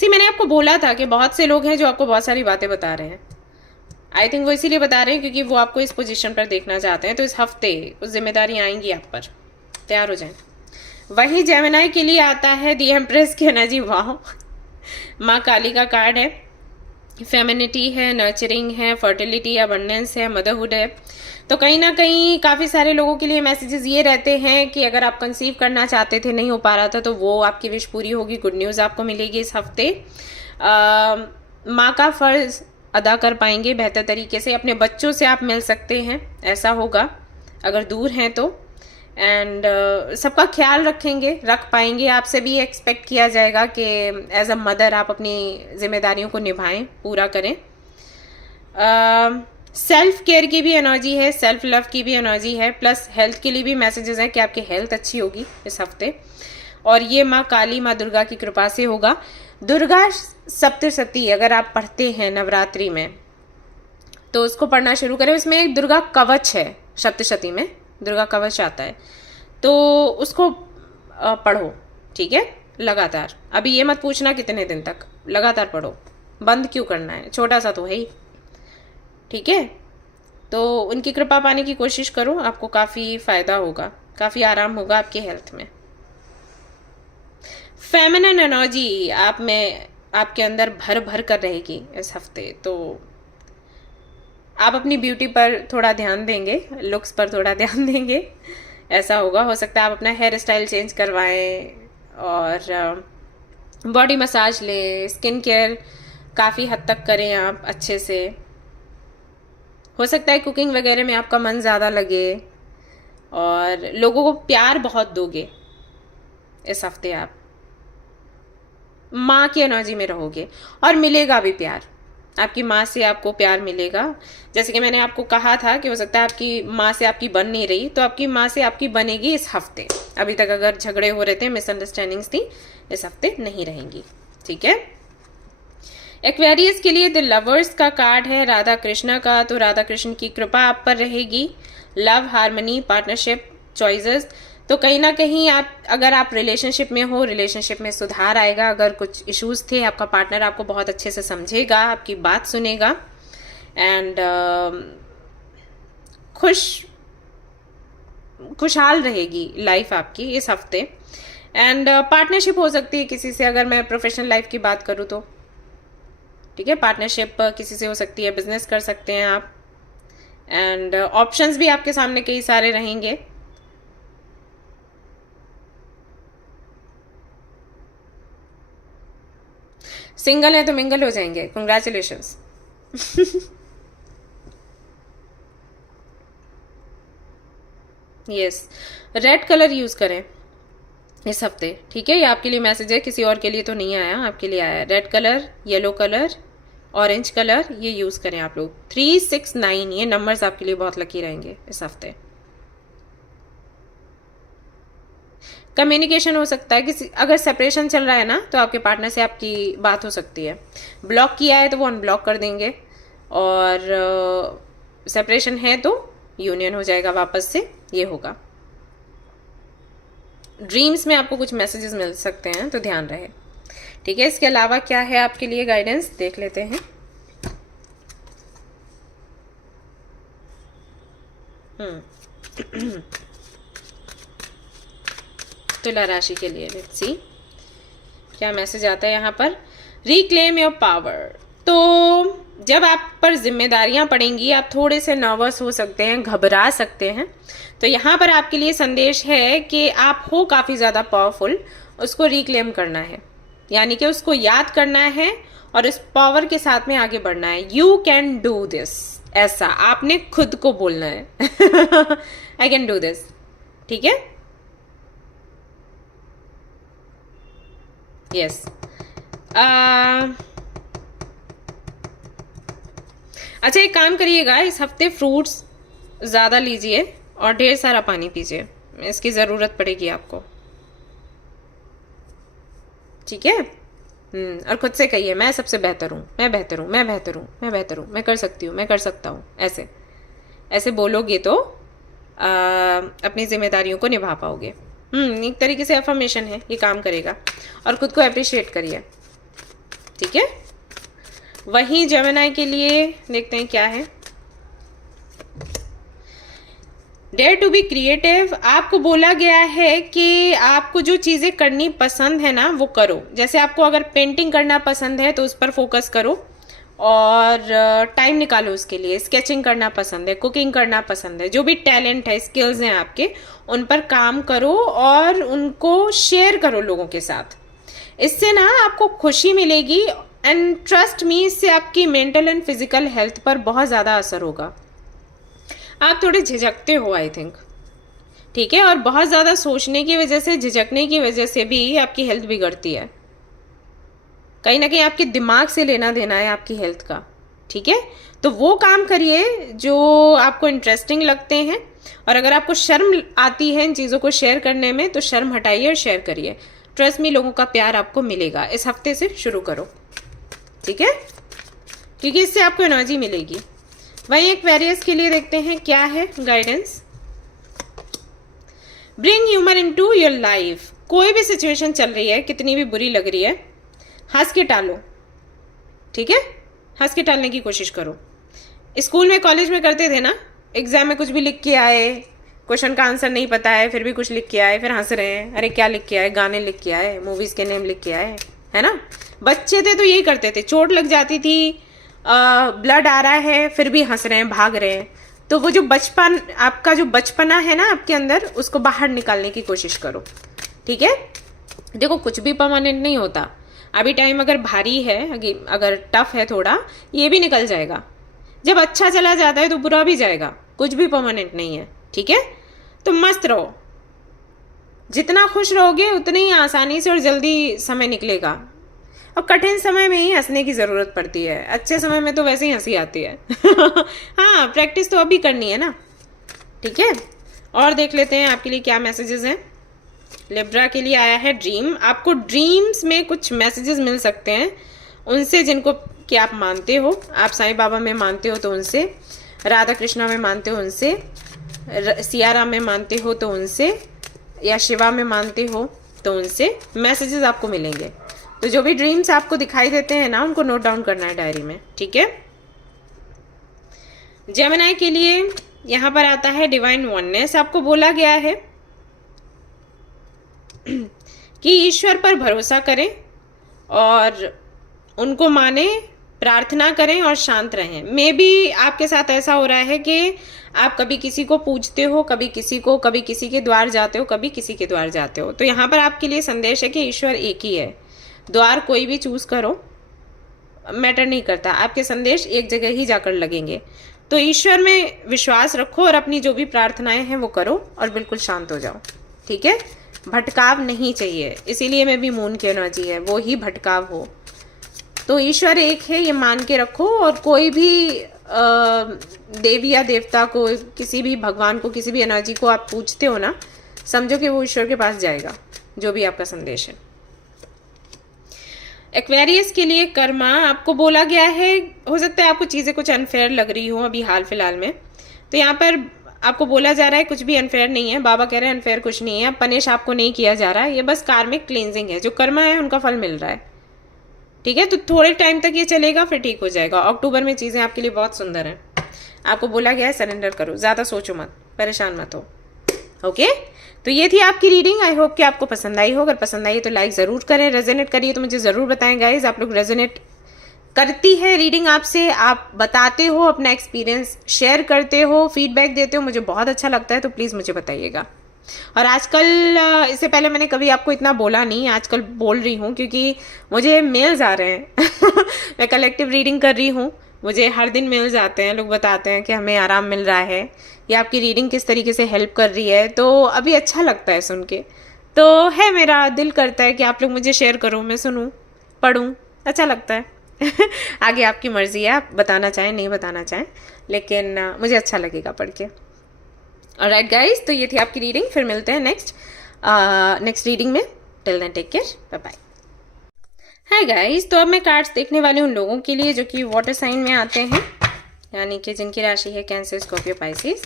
मैंने आपको बोला था कि बहुत से लोग हैं जो आपको बहुत सारी बातें बता रहे हैं। आई थिंक वो इसीलिए बता रहे हैं क्योंकि वो आपको इस पोजीशन पर देखना चाहते हैं। तो इस हफ्ते कुछ जिम्मेदारी आएंगी आप पर, तैयार हो जाएं। वही जेमिनी के लिए आता है दी एम्प्रेस की एनर्जी। वाह, माँ काली का कार्ड है। फेमिनिटी है, नर्चरिंग है, फर्टिलिटी, अबंडेंस है, मदरहुड है। तो कहीं ना कहीं काफ़ी सारे लोगों के लिए मैसेजेस ये रहते हैं कि अगर आप कंसीव करना चाहते थे, नहीं हो पा रहा था, तो वो आपकी विश पूरी होगी। गुड न्यूज़ आपको मिलेगी इस हफ्ते। माँ का फर्ज अदा कर पाएंगे बेहतर तरीके से। अपने बच्चों से आप मिल सकते हैं, ऐसा होगा अगर दूर हैं तो। एंड सबका ख्याल रख पाएंगे। आपसे भी एक्सपेक्ट किया जाएगा कि एज अ मदर आप अपनी जिम्मेदारियों को निभाएं, पूरा करें। सेल्फ केयर की भी एनर्जी है, सेल्फ लव की भी एनर्जी है, प्लस हेल्थ के लिए भी मैसेजेस हैं कि आपकी हेल्थ अच्छी होगी इस हफ्ते। और ये माँ काली, माँ दुर्गा की कृपा से होगा। दुर्गा सप्तशती अगर आप पढ़ते हैं नवरात्रि में तो उसको पढ़ना शुरू करें। उसमें एक दुर्गा कवच है, सप्तशती में दुर्गा कवच आता है, तो उसको पढ़ो, ठीक है, लगातार। अभी ये मत पूछना कितने दिन तक, लगातार पढ़ो। बंद क्यों करना है, छोटा सा तो है ही, ठीक है। तो उनकी कृपा पाने की कोशिश करो, आपको काफ़ी फायदा होगा, काफ़ी आराम होगा आपकी हेल्थ में। फेमिनिन एनर्जी आप में, आपके अंदर भर भर कर रहेगी इस हफ्ते। तो आप अपनी ब्यूटी पर थोड़ा ध्यान देंगे, लुक्स पर थोड़ा ध्यान देंगे, ऐसा होगा। हो सकता है आप अपना हेयर स्टाइल चेंज करवाएं और बॉडी मसाज लें, स्किन केयर काफ़ी हद तक करें आप अच्छे से। हो सकता है कुकिंग वगैरह में आपका मन ज़्यादा लगे और लोगों को प्यार बहुत दोगे इस हफ्ते। आप माँ की एनर्जी में रहोगे और मिलेगा भी प्यार। आपकी माँ से आपको प्यार मिलेगा। जैसे कि मैंने आपको कहा था कि हो सकता है आपकी माँ से आपकी बन नहीं रही, तो आपकी माँ से आपकी बनेगी इस हफ्ते। अभी तक अगर झगड़े हो रहे थे, मिसअंडरस्टैंडिंग्स थी, इस हफ्ते नहीं रहेंगी, ठीक है। एक्वेरियस के लिए द लवर्स का कार्ड है, राधा कृष्णा का। तो राधा कृष्ण की कृपा आप पर रहेगी। Love, harmony, partnership, choices. तो कहीं ना कहीं अगर आप रिलेशनशिप में हो, रिलेशनशिप में सुधार आएगा। अगर कुछ इश्यूज थे, आपका पार्टनर आपको बहुत अच्छे से समझेगा, आपकी बात सुनेगा एंड खुशहाल रहेगी लाइफ आपकी इस हफ्ते। एंड पार्टनरशिप हो सकती है किसी से, अगर मैं प्रोफेशनल लाइफ की बात करूँ तो, ठीक है। पार्टनरशिप किसी से हो सकती है, बिजनेस कर सकते हैं आप। एंड ऑप्शंस भी आपके सामने कई सारे रहेंगे। सिंगल है तो मिंगल हो जाएंगे, congratulations. Yes, red colour use करें इस हफ्ते, ठीक है। ये आपके लिए मैसेज है, किसी और के लिए तो नहीं आया, आपके लिए आया। Red colour, yellow colour, orange colour, ये यूज करें आप लोग। 369 ये नंबर्स आपके लिए बहुत लकी रहेंगे इस हफ्ते। कम्युनिकेशन हो सकता है, किसी अगर सेपरेशन चल रहा है ना, तो आपके पार्टनर से आपकी बात हो सकती है। ब्लॉक किया है तो वो अनब्लॉक कर देंगे, और सेपरेशन है तो यूनियन हो जाएगा वापस से, ये होगा। ड्रीम्स में आपको कुछ मैसेजेस मिल सकते हैं, तो ध्यान रहे, ठीक है। इसके अलावा क्या है आपके लिए गाइडेंस, देख लेते हैं। तुला राशि के लिए लेट्स सी क्या मैसेज आता है यहाँ पर। Reclaim your power. तो जब आप पर जिम्मेदारियां पड़ेंगी, आप थोड़े से नर्वस हो सकते हैं, घबरा सकते हैं। तो यहाँ पर आपके लिए संदेश है कि आप हो काफ़ी ज़्यादा पावरफुल, उसको रिक्लेम करना है, यानी कि उसको याद करना है और इस पावर के साथ में आगे बढ़ना है। यू कैन डू दिस, ऐसा आपने खुद को बोलना है। आई कैन डू दिस, ठीक है। यस अच्छा, एक काम करिएगा, इस हफ्ते फ्रूट्स ज़्यादा लीजिए और ढेर सारा पानी पीजिए, इसकी ज़रूरत पड़ेगी आपको, ठीक है। और खुद से कहिए, मैं सबसे बेहतर हूँ, मैं बेहतर हूँ, मैं बेहतर हूँ, मैं बेहतर हूँ, मैं कर सकती हूँ, मैं कर सकता हूँ। ऐसे ऐसे बोलोगे तो अपनी जिम्मेदारियों को निभा पाओगे, एक तरीके से अफर्मेशन है, ये काम करेगा। और खुद को अप्रिशिएट करिए, ठीक है। वहीं जेमिनी के लिए देखते हैं क्या है। डेयर टू बी क्रिएटिव, आपको बोला गया है कि आपको जो चीज़ें करनी पसंद है ना वो करो। जैसे आपको अगर पेंटिंग करना पसंद है तो उस पर फोकस करो और टाइम निकालो उसके लिए। स्केचिंग करना पसंद है, कुकिंग करना पसंद है, जो भी टैलेंट है, स्किल्स हैं आपके, उन पर काम करो और उनको शेयर करो लोगों के साथ। इससे ना आपको खुशी मिलेगी एंड ट्रस्ट मी, इससे आपकी मेंटल एंड फिजिकल हेल्थ पर बहुत ज़्यादा असर होगा। आप थोड़े झिझकते हो आई थिंक, ठीक है, और बहुत ज़्यादा सोचने की वजह से, झिझकने की वजह से भी आपकी हेल्थ बिगड़ती है। कहीं ना कहीं आपके दिमाग से लेना देना है आपकी हेल्थ का, ठीक है। तो वो काम करिए जो आपको इंटरेस्टिंग लगते हैं, और अगर आपको शर्म आती है इन चीज़ों को शेयर करने में तो शर्म हटाइए और शेयर करिए। ट्रस्ट मी, लोगों का प्यार आपको मिलेगा। इस हफ्ते से शुरू करो, ठीक है, क्योंकि इससे आपको एनर्जी मिलेगी। वहीं एक्वेरियस के लिए देखते हैं क्या है guidance. Bring humour into your life. कोई भी सिचुएशन चल रही है, कितनी भी बुरी लग रही है, हंस के टालो, ठीक है, हंस के टालने की कोशिश करो। स्कूल में, कॉलेज में करते थे ना, एग्जाम में कुछ भी लिख के आए, क्वेश्चन का आंसर नहीं पता है, फिर भी कुछ लिख के आए, फिर हंस रहे हैं। अरे क्या लिख के आए, गाने लिख के आए, मूवीज के नेम लिख के आए, है ना। बच्चे थे तो यही करते थे, चोट लग जाती थी, ब्लड आ रहा है, फिर भी हंस रहे हैं, भाग रहे हैं। तो वो जो बचपन, आपका जो बचपना है ना आपके अंदर, उसको बाहर निकालने की कोशिश करो, ठीक है। देखो, कुछ भी परमानेंट नहीं होता। अभी टाइम अगर भारी है, अगर टफ है थोड़ा, ये भी निकल जाएगा। जब अच्छा चला जाता है तो बुरा भी जाएगा, कुछ भी परमानेंट नहीं है, ठीक है। तो मस्त रहो, जितना खुश रहोगे उतनी ही आसानी से और जल्दी समय निकलेगा। और कठिन समय में ही हंसने की ज़रूरत पड़ती है, अच्छे समय में तो वैसे ही हंसी आती है। हाँ, प्रैक्टिस तो अभी करनी है ना, ठीक है। और देख लेते हैं आपके लिए क्या मैसेजेस हैं। लिब्रा के लिए आया है ड्रीम। आपको ड्रीम्स में कुछ मैसेजेस मिल सकते हैं उनसे जिनको कि आप मानते हो। आप साईं बाबा में मानते हो तो उनसे, राधा कृष्णा में मानते हो उनसे, सियाराम में मानते हो तो उनसे, या शिवा में मानते हो तो उनसे मैसेजेस आपको मिलेंगे। तो जो भी ड्रीम्स आपको दिखाई देते हैं ना, उनको नोट डाउन करना है डायरी में, ठीक है। जेमिनी के लिए यहाँ पर आता है डिवाइन वननेस। आपको बोला गया है कि ईश्वर पर भरोसा करें और उनको माने, प्रार्थना करें और शांत रहें। मे बी आपके साथ ऐसा हो रहा है कि आप कभी किसी को पूछते हो, कभी किसी को, कभी किसी के द्वार जाते हो, कभी किसी के द्वार जाते हो। तो यहाँ पर आपके लिए संदेश है कि ईश्वर एक ही है। द्वार कोई भी चूज करो, मैटर नहीं करता, आपके संदेश एक जगह ही जाकर लगेंगे। तो ईश्वर में विश्वास रखो और अपनी जो भी प्रार्थनाएं हैं वो करो और बिल्कुल शांत हो जाओ, ठीक है। भटकाव नहीं चाहिए, इसीलिए मैं भी मून की एनर्जी है, वो ही भटकाव हो। तो ईश्वर एक है, ये मान के रखो। और कोई भी देवी या देवता को, किसी भी भगवान को, किसी भी एनर्जी को आप पूछते हो ना, समझो कि वो ईश्वर के पास जाएगा, जो भी आपका संदेश है। एक्वेरियस के लिए कर्मा, आपको बोला गया है, हो सकता है आपको चीज़ें कुछ अनफेयर लग रही हो अभी हाल फिलहाल में, तो यहाँ पर आपको बोला जा रहा है कुछ भी अनफेयर नहीं है। बाबा कह रहे हैं अनफेयर कुछ नहीं है, पनिश आपको नहीं किया जा रहा है, ये बस कार्मिक क्लींजिंग है। जो कर्मा है उनका फल मिल रहा है, ठीक है। तो थोड़े टाइम तक ये चलेगा, फिर ठीक हो जाएगा। अक्टूबर में चीज़ें आपके लिए बहुत सुंदर हैं। आपको बोला गया है सरेंडर करो, ज़्यादा सोचो मत, परेशान मत हो, ओके। तो ये थी आपकी रीडिंग। आई होप कि आपको पसंद आई हो। अगर पसंद आई तो लाइक ज़रूर करें, रेजोनेट करिए तो मुझे ज़रूर बताएं गाइज, आप लोग रेजोनेट करती है रीडिंग आपसे, आप बताते हो, अपना एक्सपीरियंस शेयर करते हो, फीडबैक देते हो, मुझे बहुत अच्छा लगता है। तो प्लीज़ मुझे बताइएगा। और आजकल, इससे पहले मैंने कभी आपको इतना बोला नहीं, आजकल बोल रही हूँ क्योंकि मुझे मेल्स आ रहे हैं। मैं कलेक्टिव रीडिंग कर रही हूँ, मुझे हर दिन मेल्स आते हैं, लोग बताते हैं कि हमें आराम मिल रहा है या आपकी रीडिंग किस तरीके से हेल्प कर रही है। तो अभी अच्छा लगता है सुन के, तो है मेरा दिल करता है कि आप लोग मुझे शेयर करो, मैं सुनूँ, पढ़ूँ, अच्छा लगता है। आगे आपकी मर्जी है, आप बताना चाहें नहीं बताना चाहें, लेकिन मुझे अच्छा लगेगा पढ़ के। ऑलराइट गाइज, तो ये थी आपकी रीडिंग। फिर मिलते हैं नेक्स्ट रीडिंग में। Till then take care, bye bye. Hi guys, तो अब मैं कार्ड्स देखने वाली हूँ उन लोगों के लिए जो कि वाटर साइन में आते हैं, यानी कि जिनकी राशि है cancer, Scorpio, Pisces.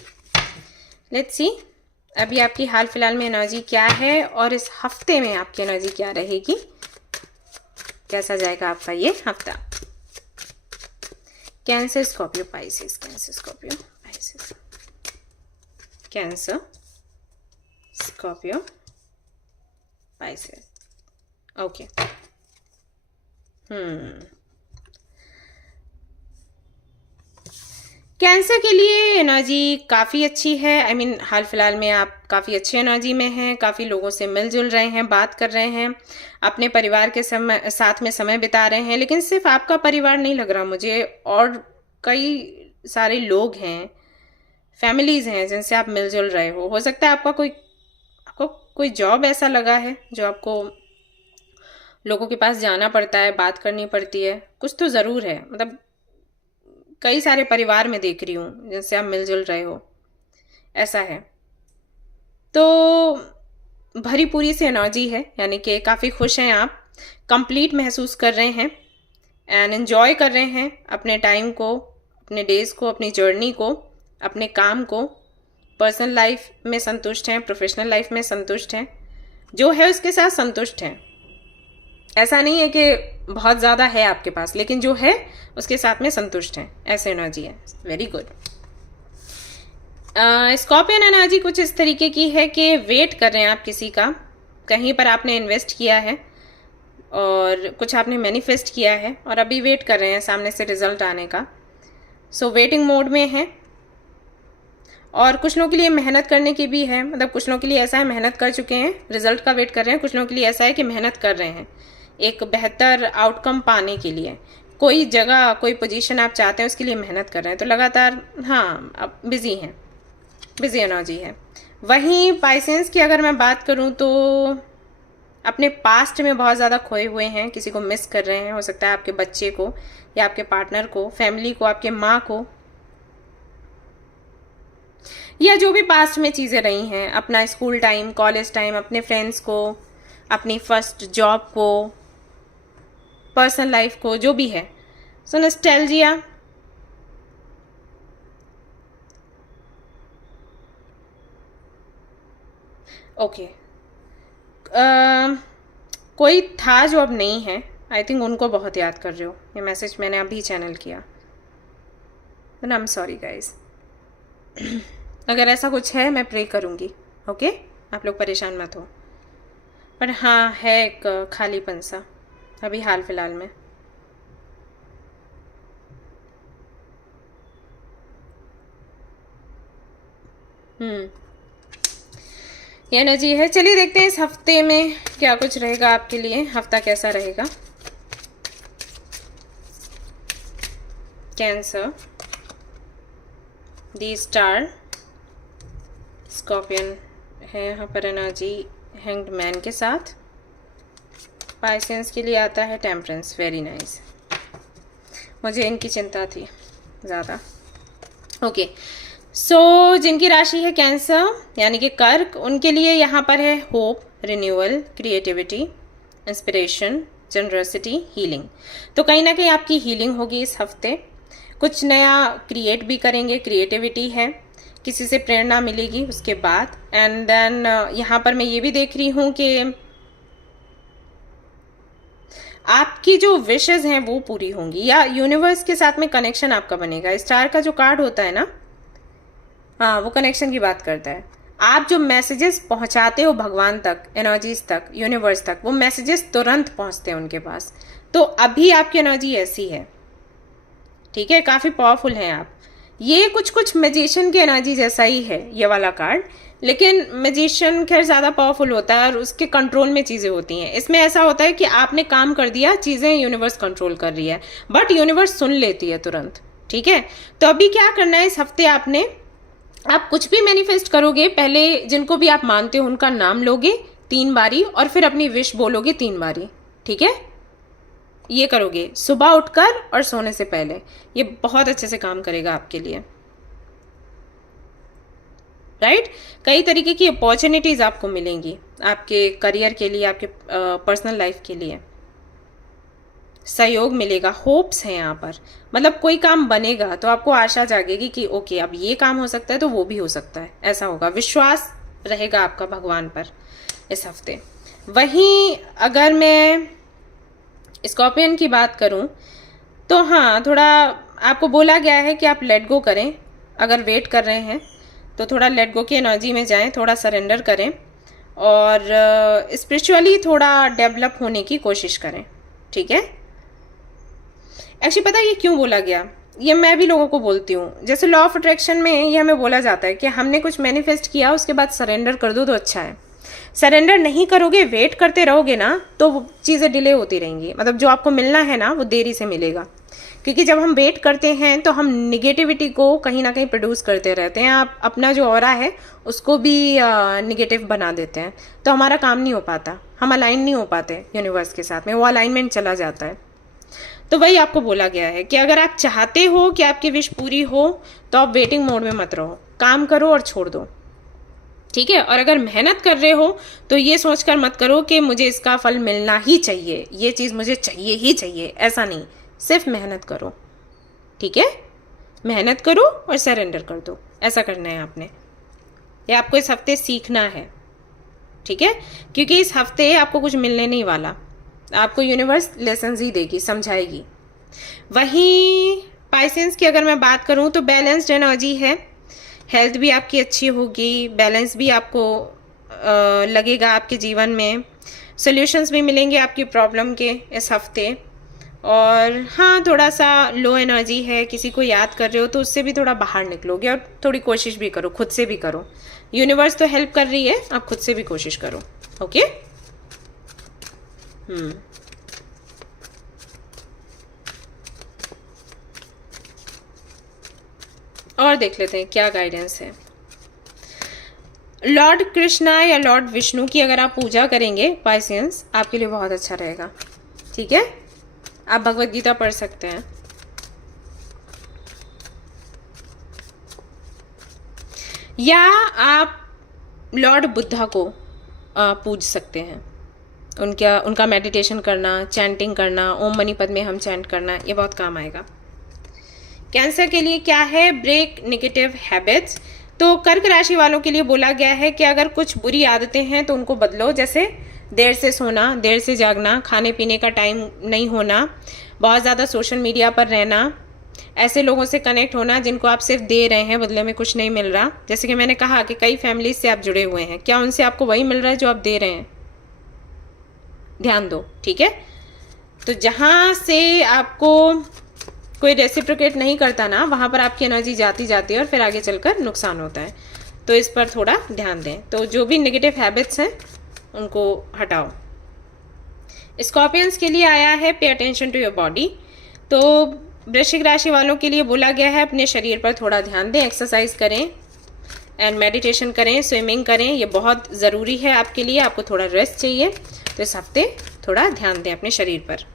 Let's see अभी आपकी हाल फिलहाल में एनर्जी क्या है और इस हफ्ते में आपकी एनर्जी क्या रहेगी, कैसा जाएगा आपका ये हफ्ता। Cancer, Scorpio, Pisces, cancer, Scorpio, Pisces, cancer, Scorpio, Pisces. Okay. Cancer के लिए एनर्जी काफ़ी अच्छी है। आई मीन हाल फिलहाल में आप काफ़ी अच्छी एनर्जी में हैं, काफ़ी लोगों से मिलजुल रहे हैं, बात कर रहे हैं, अपने परिवार के साथ में समय बिता रहे हैं। लेकिन सिर्फ आपका परिवार नहीं लग रहा मुझे, और कई सारे लोग हैं, फैमिलीज़ हैं जिनसे आप मिलजुल रहे हो सकता है आपको कोई जॉब ऐसा लगा है जो आपको लोगों के पास जाना पड़ता है, बात करनी पड़ती है, कुछ तो ज़रूर है। मतलब कई सारे परिवार में देख रही हूँ जिनसे आप मिलजुल रहे हो, ऐसा है। तो भरी पूरी से एनर्जी है, यानी कि काफ़ी खुश हैं आप, कंप्लीट महसूस कर रहे हैं एंड एंजॉय कर रहे हैं अपने टाइम को, अपने डेज को, अपनी जर्नी को, अपने काम को। पर्सनल लाइफ में संतुष्ट हैं, प्रोफेशनल लाइफ में संतुष्ट हैं, जो है उसके साथ संतुष्ट हैं। ऐसा नहीं है कि बहुत ज़्यादा है आपके पास, लेकिन जो है उसके साथ में संतुष्ट हैं, ऐसे एनर्जी है। Very good. स्कॉर्पियन एनर्जी कुछ इस तरीके की है कि वेट कर रहे हैं आप किसी का, कहीं पर आपने इन्वेस्ट किया है और कुछ आपने मैनिफेस्ट किया है और अभी वेट कर रहे हैं सामने से रिजल्ट आने का। सो वेटिंग मोड में है। और कुछ लोगों के लिए मेहनत करने की भी है, मतलब कुछ लोगों के लिए ऐसा है मेहनत कर चुके हैं, रिजल्ट का वेट कर रहे हैं। कुछ लोगों के लिए ऐसा है कि मेहनत कर रहे हैं एक बेहतर आउटकम पाने के लिए, कोई जगह, कोई पोजीशन आप चाहते हैं उसके लिए मेहनत कर रहे हैं। तो लगातार हाँ अब बिजी हैं, बिजी एनर्जी है। वहीं पाइसेंस की अगर मैं बात करूं तो अपने पास्ट में बहुत ज़्यादा खोए हुए हैं, किसी को मिस कर रहे हैं, हो सकता है आपके बच्चे को या आपके पार्टनर को, फैमिली को, आपके माँ को, या जो भी पास्ट में चीज़ें रही हैं, अपना स्कूल टाइम, कॉलेज टाइम, अपने फ्रेंड्स को, अपनी फर्स्ट जॉब को, पर्सनल लाइफ को, जो भी है। सो नॉस्टैल्जिया, ओके। कोई था जो अब नहीं है, आई थिंक उनको बहुत याद कर रहे हो। ये मैसेज मैंने अभी चैनल किया, आई एम सॉरी गाइज। अगर ऐसा कुछ है मैं प्रे करूँगी, ओके? आप लोग परेशान मत हो। पर हाँ है एक खालीपन सा अभी हाल फिलहाल में। ये एनर्जी है। चलिए देखते हैं इस हफ्ते में क्या कुछ रहेगा आपके लिए, हफ्ता कैसा रहेगा। कैंसर, दी स्टार, स्कॉर्पियन है यहाँ पर एनर्जी हैंग्ड मैन के साथ। पाइसेंस के लिए आता है टेम्परेंस। वेरी नाइस, मुझे इनकी चिंता थी ज़्यादा। ओके, सो जिनकी राशि है कैंसर यानी कि कर्क, उनके लिए यहाँ पर है hope, renewal, creativity, inspiration, generosity, healing. तो कहीं ना कहीं आपकी हीलिंग होगी इस हफ्ते, कुछ नया क्रिएट भी करेंगे, क्रिएटिविटी है, किसी से प्रेरणा मिलेगी उसके बाद। एंड देन यहाँ पर मैं ये भी देख रही हूँ कि आपकी जो विशेस हैं वो पूरी होंगी, या यूनिवर्स के साथ में कनेक्शन आपका बनेगा। स्टार का जो कार्ड होता है ना, हाँ, वो कनेक्शन की बात करता है। आप जो मैसेजेस पहुंचाते हो भगवान तक, एनर्जीज तक, यूनिवर्स तक, वो मैसेजेस तुरंत पहुंचते हैं उनके पास। तो अभी आपकी एनर्जी ऐसी है, ठीक है, काफ़ी पावरफुल हैं आप। ये कुछ मैजिशियन की एनर्जी जैसा ही है ये वाला कार्ड, लेकिन मैजिशियन खैर ज़्यादा पावरफुल होता है और उसके कंट्रोल में चीज़ें होती हैं। इसमें ऐसा होता है कि आपने काम कर दिया, चीज़ें यूनिवर्स कंट्रोल कर रही है, बट यूनिवर्स सुन लेती है तुरंत, ठीक है। तो अभी क्या करना है इस हफ्ते, आप कुछ भी मैनिफेस्ट करोगे, पहले जिनको भी आप मानते हो उनका नाम लोगे 3 बारी और फिर अपनी विश बोलोगे 3 बारी, ठीक है। ये करोगे सुबह उठकर और सोने से पहले, ये बहुत अच्छे से काम करेगा आपके लिए, राइट। कई तरीके की अपॉर्चुनिटीज आपको मिलेंगी आपके करियर के लिए, आपके पर्सनल लाइफ के लिए, सहयोग मिलेगा, होप्स हैं यहाँ पर। मतलब कोई काम बनेगा तो आपको आशा जागेगी कि ओके अब ये काम हो सकता है तो वो भी हो सकता है, ऐसा होगा। विश्वास रहेगा आपका भगवान पर इस हफ्ते। वहीं अगर मैं स्कॉर्पियन की बात करूं तो हाँ, थोड़ा आपको बोला गया है कि आप लेट गो करें। अगर वेट कर रहे हैं तो थोड़ा लेट गो की एनर्जी में जाएं, थोड़ा सरेंडर करें और स्पिरिचुअली थोड़ा डेवलप होने की कोशिश करें। ठीक है, एक्चुअली पता है ये क्यों बोला गया, ये मैं भी लोगों को बोलती हूँ। जैसे लॉ ऑफ अट्रैक्शन में ये हमें बोला जाता है कि हमने कुछ मैनिफेस्ट किया, उसके बाद सरेंडर कर दो तो अच्छा है। सरेंडर नहीं करोगे, वेट करते रहोगे ना, तो चीज़ें डिले होती रहेंगी। मतलब जो आपको मिलना है ना वो देरी से मिलेगा, क्योंकि जब हम वेट करते हैं तो हम निगेटिविटी को कहीं ना कहीं प्रोड्यूस करते रहते हैं। आप अपना जो ऑरा है उसको भी निगेटिव बना देते हैं, तो हमारा काम नहीं हो पाता, हम अलाइन नहीं हो पाते यूनिवर्स के साथ में, वो अलाइनमेंट चला जाता है। तो वही आपको बोला गया है कि अगर आप चाहते हो कि आपकी विश पूरी हो तो आप वेटिंग मोड में मत रहो, काम करो और छोड़ दो। ठीक है, और अगर मेहनत कर रहे हो तो ये सोचकर मत करो कि मुझे इसका फल मिलना ही चाहिए, ये चीज़ मुझे चाहिए ही चाहिए, ऐसा नहीं। सिर्फ मेहनत करो। ठीक है, मेहनत करो और सरेंडर कर दो, ऐसा करना है आपने। ये आपको इस हफ्ते सीखना है। ठीक है, क्योंकि इस हफ्ते आपको कुछ मिलने नहीं वाला, आपको यूनिवर्स लेसन्स ही देगी, समझाएगी। वहीं पाइसेंस की अगर मैं बात करूं तो बैलेंस्ड एनर्जी है, हेल्थ भी आपकी अच्छी होगी, बैलेंस भी आपको लगेगा आपके जीवन में, सॉल्यूशंस भी मिलेंगे आपकी प्रॉब्लम के इस हफ्ते। और हाँ, थोड़ा सा लो एनर्जी है, किसी को याद कर रहे हो तो उससे भी थोड़ा बाहर निकलोगे, और थोड़ी कोशिश भी करो, खुद से भी करो। यूनिवर्स तो हेल्प कर रही है, आप खुद से भी कोशिश करो। ओके। और देख लेते हैं क्या गाइडेंस है। लॉर्ड कृष्णा या लॉर्ड विष्णु की अगर आप पूजा करेंगे पाइसेंस, आपके लिए बहुत अच्छा रहेगा। ठीक है, आप भगवत गीता पढ़ सकते हैं। या आप लॉर्ड बुद्धा को पूज सकते हैं, उनका मेडिटेशन करना, चैंटिंग करना, ओम मनी पद्मे हम चैंट करना, ये बहुत काम आएगा। कैंसर के लिए क्या है, ब्रेक नेगेटिव हैबिट्स। तो कर्क राशि वालों के लिए बोला गया है कि अगर कुछ बुरी आदतें हैं तो उनको बदलो, जैसे देर से सोना, देर से जागना, खाने पीने का टाइम नहीं होना, बहुत ज़्यादा सोशल मीडिया पर रहना, ऐसे लोगों से कनेक्ट होना जिनको आप सिर्फ दे रहे हैं, बदले में कुछ नहीं मिल रहा। जैसे कि मैंने कहा कि कई फैमिलीज से आप जुड़े हुए हैं, क्या उनसे आपको वही मिल रहा है जो आप दे रहे हैं? ध्यान दो। ठीक है, तो जहाँ से आपको कोई रेसिप्रोकेट नहीं करता ना, वहाँ पर आपकी एनर्जी जाती जाती है और फिर आगे चलकर नुकसान होता है। तो इस पर थोड़ा ध्यान दें। तो जो भी नेगेटिव हैबिट्स हैं उनको हटाओ। स्कॉर्पियंस के लिए आया है pay attention to your body. तो वृश्चिक राशि वालों के लिए बोला गया है अपने शरीर पर थोड़ा ध्यान दें, एक्सरसाइज करें एंड मेडिटेशन करें, स्विमिंग करें, ये बहुत ज़रूरी है आपके लिए। आपको थोड़ा रेस्ट चाहिए, तो इस हफ्ते थोड़ा ध्यान दें अपने शरीर पर।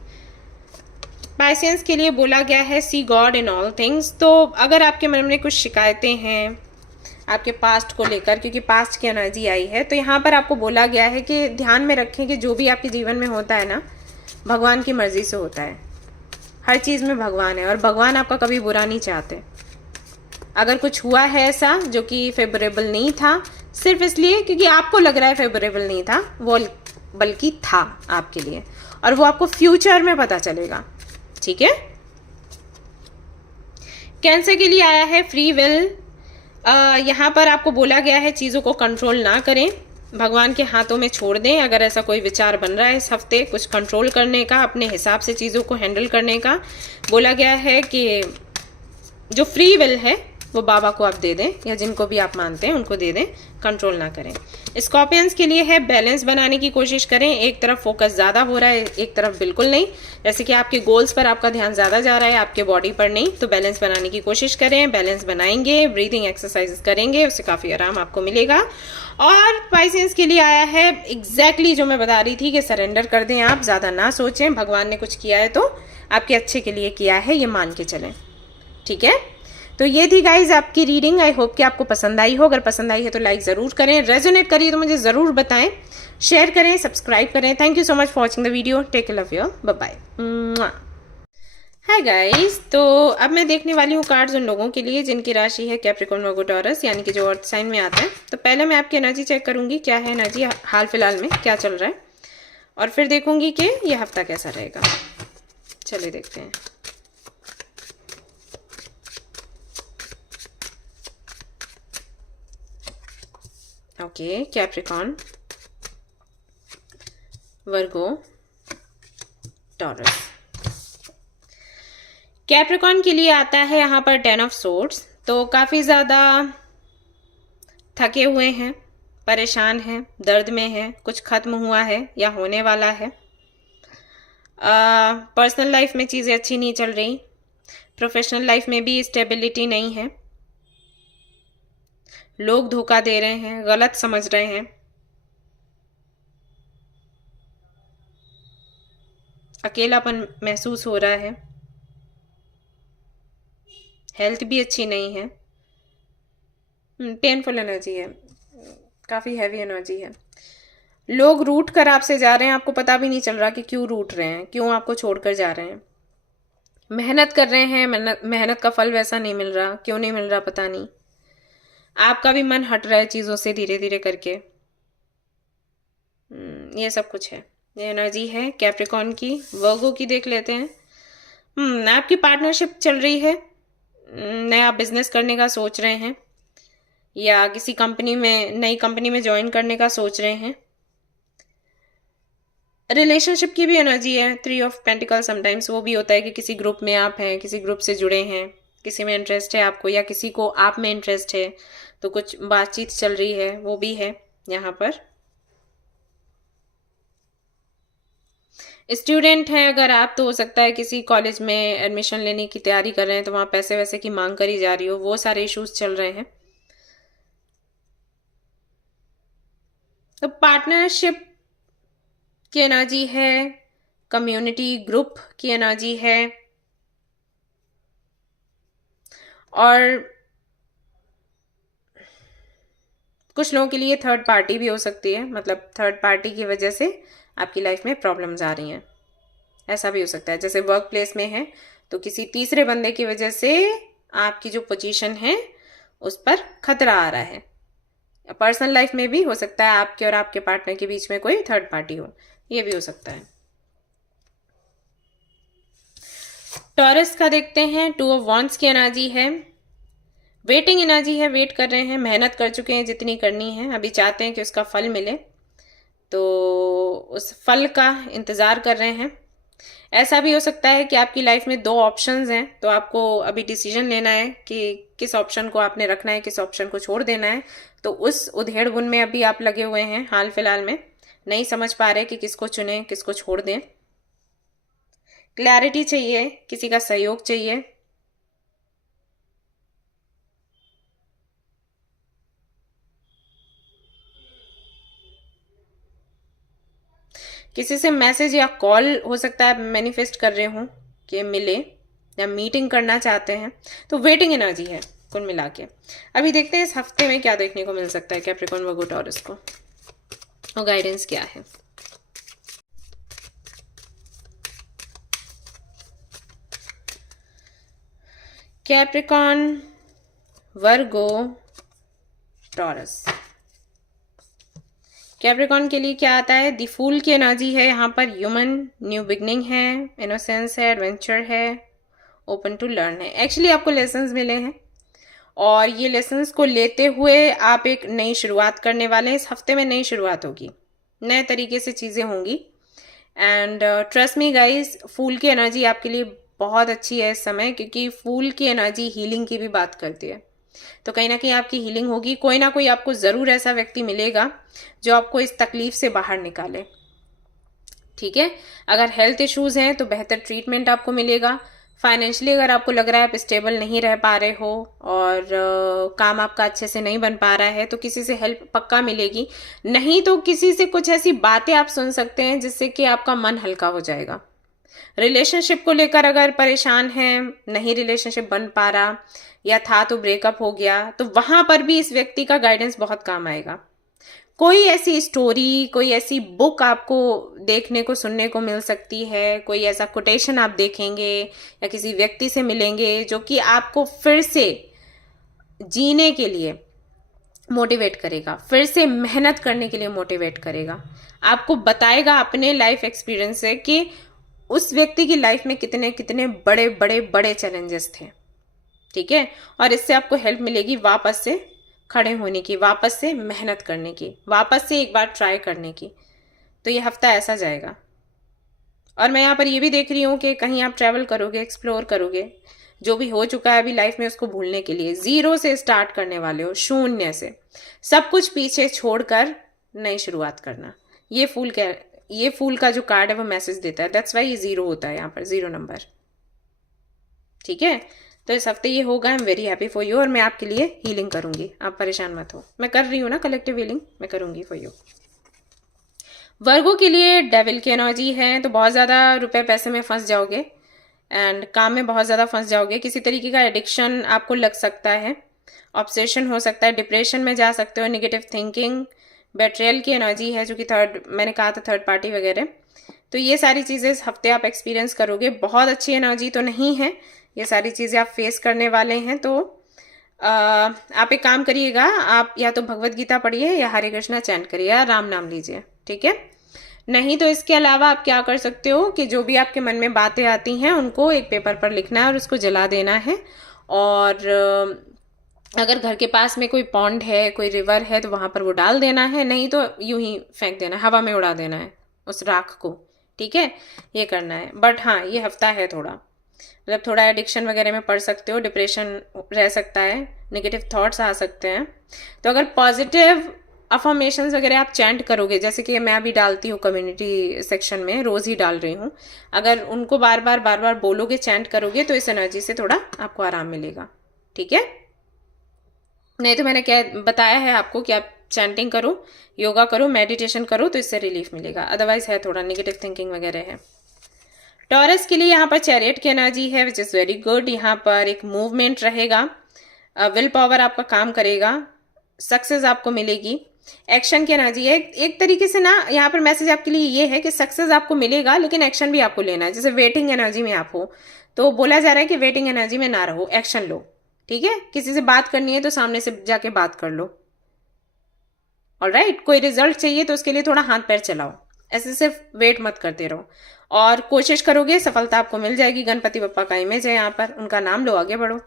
पाइसेंस के लिए बोला गया है सी गॉड इन ऑल थिंग्स। तो अगर आपके मन में कुछ शिकायतें हैं आपके पास्ट को लेकर, क्योंकि पास्ट की एनर्जी आई है, तो यहाँ पर आपको बोला गया है कि ध्यान में रखें कि जो भी आपके जीवन में होता है ना, भगवान की मर्जी से होता है। हर चीज़ में भगवान है और भगवान आपका कभी बुरा नहीं चाहते। अगर कुछ हुआ है ऐसा जो कि फेवरेबल नहीं था, सिर्फ इसलिए क्योंकि आपको लग रहा है फेवरेबल नहीं था, वो बल्कि था आपके लिए, और वो आपको फ्यूचर में पता चलेगा। ठीक है। कैंसर के लिए आया है फ्री विल। यहाँ पर आपको बोला गया है चीज़ों को कंट्रोल ना करें, भगवान के हाथों में छोड़ दें। अगर ऐसा कोई विचार बन रहा है इस हफ्ते कुछ कंट्रोल करने का, अपने हिसाब से चीज़ों को हैंडल करने का, बोला गया है कि जो फ्री विल है वो बाबा को आप दे दें या जिनको भी आप मानते हैं उनको दे दें, कंट्रोल ना करें। स्कॉर्पियंस के लिए है बैलेंस बनाने की कोशिश करें। एक तरफ फोकस ज़्यादा हो रहा है, एक तरफ बिल्कुल नहीं। जैसे कि आपके गोल्स पर आपका ध्यान ज़्यादा जा रहा है, आपके बॉडी पर नहीं, तो बैलेंस बनाने की कोशिश करें। बैलेंस बनाएंगे, ब्रीथिंग एक्सरसाइजेस करेंगे, उससे काफ़ी आराम आपको मिलेगा। और पाइसेंस के लिए आया है एग्जैक्टली जो मैं बता रही थी कि सरेंडर कर दें, आप ज़्यादा ना सोचें। भगवान ने कुछ किया है तो आपके अच्छे के लिए किया है, ये मान के चलें। ठीक है, तो ये थी गाइज आपकी रीडिंग। आई होप कि आपको पसंद आई हो। अगर पसंद आई है तो लाइक ज़रूर करें, रेजोनेट करिए तो मुझे ज़रूर बताएं, शेयर करें, सब्सक्राइब करें। Thank you so much for watching the video. Take care, love you, bye bye. Hi guys, तो अब मैं देखने वाली हूँ कार्ड्स उन लोगों के लिए जिनकी राशि है कैप्रिकॉर्न वर्गो टॉरस, यानी कि जो अर्थ साइन में आता है। तो पहले मैं आपकी एनर्जी चेक करूंगी, क्या है एनर्जी हाल फिलहाल में, क्या चल रहा है, और फिर देखूंगी कि यह हफ्ता कैसा रहेगा। चलिए देखते हैं। ओके, कैप्रिकॉर्न वर्गो टॉरस। कैप्रिकॉर्न के लिए आता है यहाँ पर 10 ऑफ सोर्ड्स। तो काफ़ी ज़्यादा थके हुए हैं, परेशान हैं, दर्द में हैं, कुछ खत्म हुआ है या होने वाला है। पर्सनल लाइफ में चीज़ें अच्छी नहीं चल रही, प्रोफेशनल लाइफ में भी स्टेबिलिटी नहीं है, लोग धोखा दे रहे हैं, गलत समझ रहे हैं, अकेलापन महसूस हो रहा है, हेल्थ भी अच्छी नहीं है, पेनफुल एनर्जी है, काफ़ी हैवी एनर्जी है। लोग रूठ कर आपसे जा रहे हैं, आपको पता भी नहीं चल रहा कि क्यों रूठ रहे हैं, क्यों आपको छोड़कर जा रहे हैं। मेहनत कर रहे हैं, मेहनत का फल वैसा नहीं मिल रहा, क्यों नहीं मिल रहा पता नहीं। आपका भी मन हट रहा है चीज़ों से धीरे धीरे करके। ये सब कुछ है, ये एनर्जी है कैप्रिकॉर्न की। वर्गो की देख लेते हैं। आपकी पार्टनरशिप चल रही है, नया बिजनेस करने का सोच रहे हैं या किसी कंपनी में, नई कंपनी में ज्वाइन करने का सोच रहे हैं। रिलेशनशिप की भी एनर्जी है, 3 ऑफ पेंटिकल। समटाइम्स वो भी होता है कि किसी ग्रुप में आप हैं, किसी ग्रुप से जुड़े हैं, किसी में इंटरेस्ट है आपको या किसी को आप में इंटरेस्ट है, तो कुछ बातचीत चल रही है, वो भी है यहाँ पर। स्टूडेंट हैं अगर आप, तो हो सकता है किसी कॉलेज में एडमिशन लेने की तैयारी कर रहे हैं, तो वहाँ पैसे वैसे की मांग करी जा रही हो, वो सारे इश्यूज चल रहे हैं। तो पार्टनरशिप की एनर्जी है, कम्युनिटी ग्रुप की एनर्जी है, और कुछ लोगों के लिए थर्ड पार्टी भी हो सकती है, मतलब थर्ड पार्टी की वजह से आपकी लाइफ में प्रॉब्लम्स आ रही हैं, ऐसा भी हो सकता है। जैसे वर्क प्लेस में है तो किसी तीसरे बंदे की वजह से आपकी जो पोजीशन है उस पर खतरा आ रहा है। पर्सनल लाइफ में भी हो सकता है आपके और आपके पार्टनर के बीच में कोई थर्ड पार्टी हो, ये भी हो सकता है। टॉरस का देखते हैं, 2 ऑफ वॉन्ड्स की एनर्जी है, वेटिंग एनर्जी है, वेट कर रहे हैं, मेहनत कर चुके हैं जितनी करनी है, अभी चाहते हैं कि उसका फल मिले, तो उस फल का इंतज़ार कर रहे हैं। ऐसा भी हो सकता है कि आपकी लाइफ में 2 ऑप्शंस हैं, तो आपको अभी डिसीजन लेना है कि किस ऑप्शन को आपने रखना है, किस ऑप्शन को छोड़ देना है। तो उस उधेड़ बुन में अभी आप लगे हुए हैं, हाल फिलहाल में नहीं समझ पा रहे कि किसको चुने, किसको छोड़ दें। क्लैरिटी चाहिए, किसी का सहयोग चाहिए। किसी से मैसेज या कॉल हो सकता है मैनिफेस्ट कर रहे हूँ कि मिले, या मीटिंग करना चाहते हैं, तो वेटिंग एनर्जी है कुल मिला के। अभी देखते हैं इस हफ्ते में क्या देखने को मिल सकता है कैप्रिकॉर्न वर्गो टॉरस को, और गाइडेंस क्या है। कैप्रिकॉर्न वर्गो टॉरस, कैप्रिकॉर्न के लिए क्या आता है, दी फूल की एनर्जी है यहाँ पर। ह्यूमन, न्यू बिगनिंग है, इनोसेंस है, एडवेंचर है, ओपन टू लर्न है। एक्चुअली आपको लेसन्स मिले हैं और ये लेसन्स को लेते हुए आप एक नई शुरुआत करने वाले हैं। इस हफ्ते में नई शुरुआत होगी, नए तरीके से चीज़ें होंगी। एंड ट्रस्ट मी गाइज, फूल की एनर्जी आपके लिए बहुत अच्छी है इस समय, क्योंकि फूल की एनर्जी हीलिंग की भी बात करती है। तो कहीं ना कहीं आपकी हीलिंग होगी, कोई ना कोई आपको ज़रूर ऐसा व्यक्ति मिलेगा जो आपको इस तकलीफ से बाहर निकाले। ठीक है, अगर हेल्थ इश्यूज हैं तो बेहतर ट्रीटमेंट आपको मिलेगा। फाइनेंशियली अगर आपको लग रहा है आप स्टेबल नहीं रह पा रहे हो और काम आपका अच्छे से नहीं बन पा रहा है, तो किसी से हेल्प पक्का मिलेगी। नहीं तो किसी से कुछ ऐसी बातें आप सुन सकते हैं जिससे कि आपका मन हल्का हो जाएगा। रिलेशनशिप को लेकर अगर परेशान हैं, नहीं रिलेशनशिप बन पा रहा या था तो ब्रेकअप हो गया, तो वहां पर भी इस व्यक्ति का गाइडेंस बहुत काम आएगा। कोई ऐसी स्टोरी, कोई ऐसी बुक आपको देखने को, सुनने को मिल सकती है, कोई ऐसा कोटेशन आप देखेंगे या किसी व्यक्ति से मिलेंगे जो कि आपको फिर से जीने के लिए मोटिवेट करेगा, फिर से मेहनत करने के लिए मोटिवेट करेगा, आपको बताएगा अपने लाइफ एक्सपीरियंस से कि उस व्यक्ति की लाइफ में कितने कितने बड़े बड़े बड़े चैलेंजेस थे, ठीक है। और इससे आपको हेल्प मिलेगी वापस से खड़े होने की, वापस से मेहनत करने की, वापस से एक बार ट्राई करने की। तो ये हफ्ता ऐसा जाएगा। और मैं यहाँ पर ये भी देख रही हूँ कि कहीं आप ट्रैवल करोगे, एक्सप्लोर करोगे, जो भी हो चुका है अभी लाइफ में उसको भूलने के लिए जीरो से स्टार्ट करने वाले हो, शून्य से, सब कुछ पीछे छोड़कर नई शुरुआत करना। ये फूल का जो कार्ड है वो मैसेज देता है, दैट्स वाई ये जीरो होता है यहाँ पर, जीरो नंबर, ठीक है। तो इस हफ्ते ये होगा। I am very happy for you. और मैं आपके लिए हीलिंग करूंगी, आप परेशान मत हो, मैं कर रही हूँ ना कलेक्टिव हीलिंग, मैं करूंगी फॉर यू। वर्गों के लिए डेविल की एनर्जी है, तो बहुत ज़्यादा रुपए पैसे में फंस जाओगे एंड काम में बहुत ज़्यादा फंस जाओगे। किसी तरीके का एडिक्शन आपको लग सकता है, ऑब्सेशन हो सकता है, डिप्रेशन में जा सकते हो, नेगेटिव थिंकिंग, बेट्रियल की एनर्जी है जो कि मैंने कहा था थर्ड पार्टी वगैरह। तो ये सारी चीज़ें इस हफ्ते आप एक्सपीरियंस करोगे। बहुत अच्छी एनर्जी तो नहीं है, ये सारी चीज़ें आप फेस करने वाले हैं। तो आप एक काम करिएगा, आप या तो भगवत गीता पढ़िए या हरे कृष्णा चैंट करिए या राम नाम लीजिए, ठीक है। नहीं तो इसके अलावा आप क्या कर सकते हो कि जो भी आपके मन में बातें आती हैं उनको एक पेपर पर लिखना है और उसको जला देना है। और अगर घर के पास में कोई पॉन्ड है, कोई रिवर है, तो वहां पर वो डाल देना है, नहीं तो यूं ही फेंक देना, हवा में उड़ा देना है उस राख को, ठीक है। ये करना है। बट हाँ, ये हफ्ता है थोड़ा, मतलब थोड़ा एडिक्शन वगैरह में पड़ सकते हो, डिप्रेशन रह सकता है, नेगेटिव थॉट्स आ सकते हैं। तो अगर पॉजिटिव अफर्मेशंस वगैरह आप चैंट करोगे, जैसे कि मैं अभी डालती हूँ कम्युनिटी सेक्शन में, रोज ही डाल रही हूँ, अगर उनको बार बार बोलोगे, चैंट करोगे, तो इस एनर्जी से थोड़ा आपको आराम मिलेगा, ठीक है। नहीं तो मैंने क्या बताया है आपको कि आप चैंटिंग करो, योगा करो, मेडिटेशन करो, तो इससे रिलीफ मिलेगा। अदरवाइज है थोड़ा नेगेटिव थिंकिंग वगैरह है। टॉरस के लिए यहाँ पर चैरियट की एनर्जी है विच इज़ वेरी गुड। यहाँ पर एक मूवमेंट रहेगा, विल पावर आपका काम करेगा, सक्सेस आपको मिलेगी, एक्शन की एनर्जी है। एक तरीके से ना यहाँ पर मैसेज आपके लिए ये है कि सक्सेस आपको मिलेगा लेकिन एक्शन भी आपको लेना है। जैसे वेटिंग एनर्जी में आप हो तो बोला जा रहा है कि वेटिंग एनर्जी में ना रहो, एक्शन लो, ठीक है। किसी से बात करनी है तो सामने से जाके बात कर लो, ऑलराइट। कोई रिजल्ट चाहिए तो उसके लिए थोड़ा हाथ पैर चलाओ, ऐसे सिर्फ वेट मत करते रहो और कोशिश करोगे, सफलता आपको मिल जाएगी। गणपति बप्पा का इमेज है यहाँ पर, उनका नाम लो, आगे बढ़ो,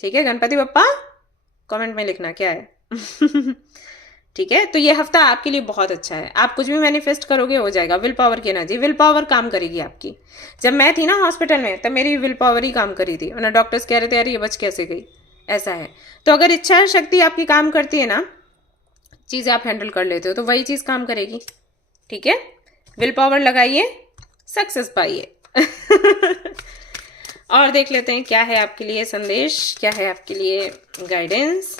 ठीक है। गणपति बप्पा कमेंट में लिखना क्या है ठीक है। तो ये हफ्ता आपके लिए बहुत अच्छा है, आप कुछ भी मैनिफेस्ट करोगे हो जाएगा। विल पावर की एनर्जी, विल पावर काम करेगी आपकी। जब मैं थी ना हॉस्पिटल में तब मेरी विल पावर ही काम करी थी, वरना डॉक्टर्स कह रहे थे यार ये बच कैसे गई, ऐसा है। तो अगर इच्छा शक्ति आपकी काम करती है ना, चीजें आप हैंडल कर लेते हो, तो वही चीज काम करेगी, ठीक है। विल पावर लगाइए, सक्सेस पाइए और देख लेते हैं क्या है आपके लिए संदेश, क्या है आपके लिए गाइडेंस।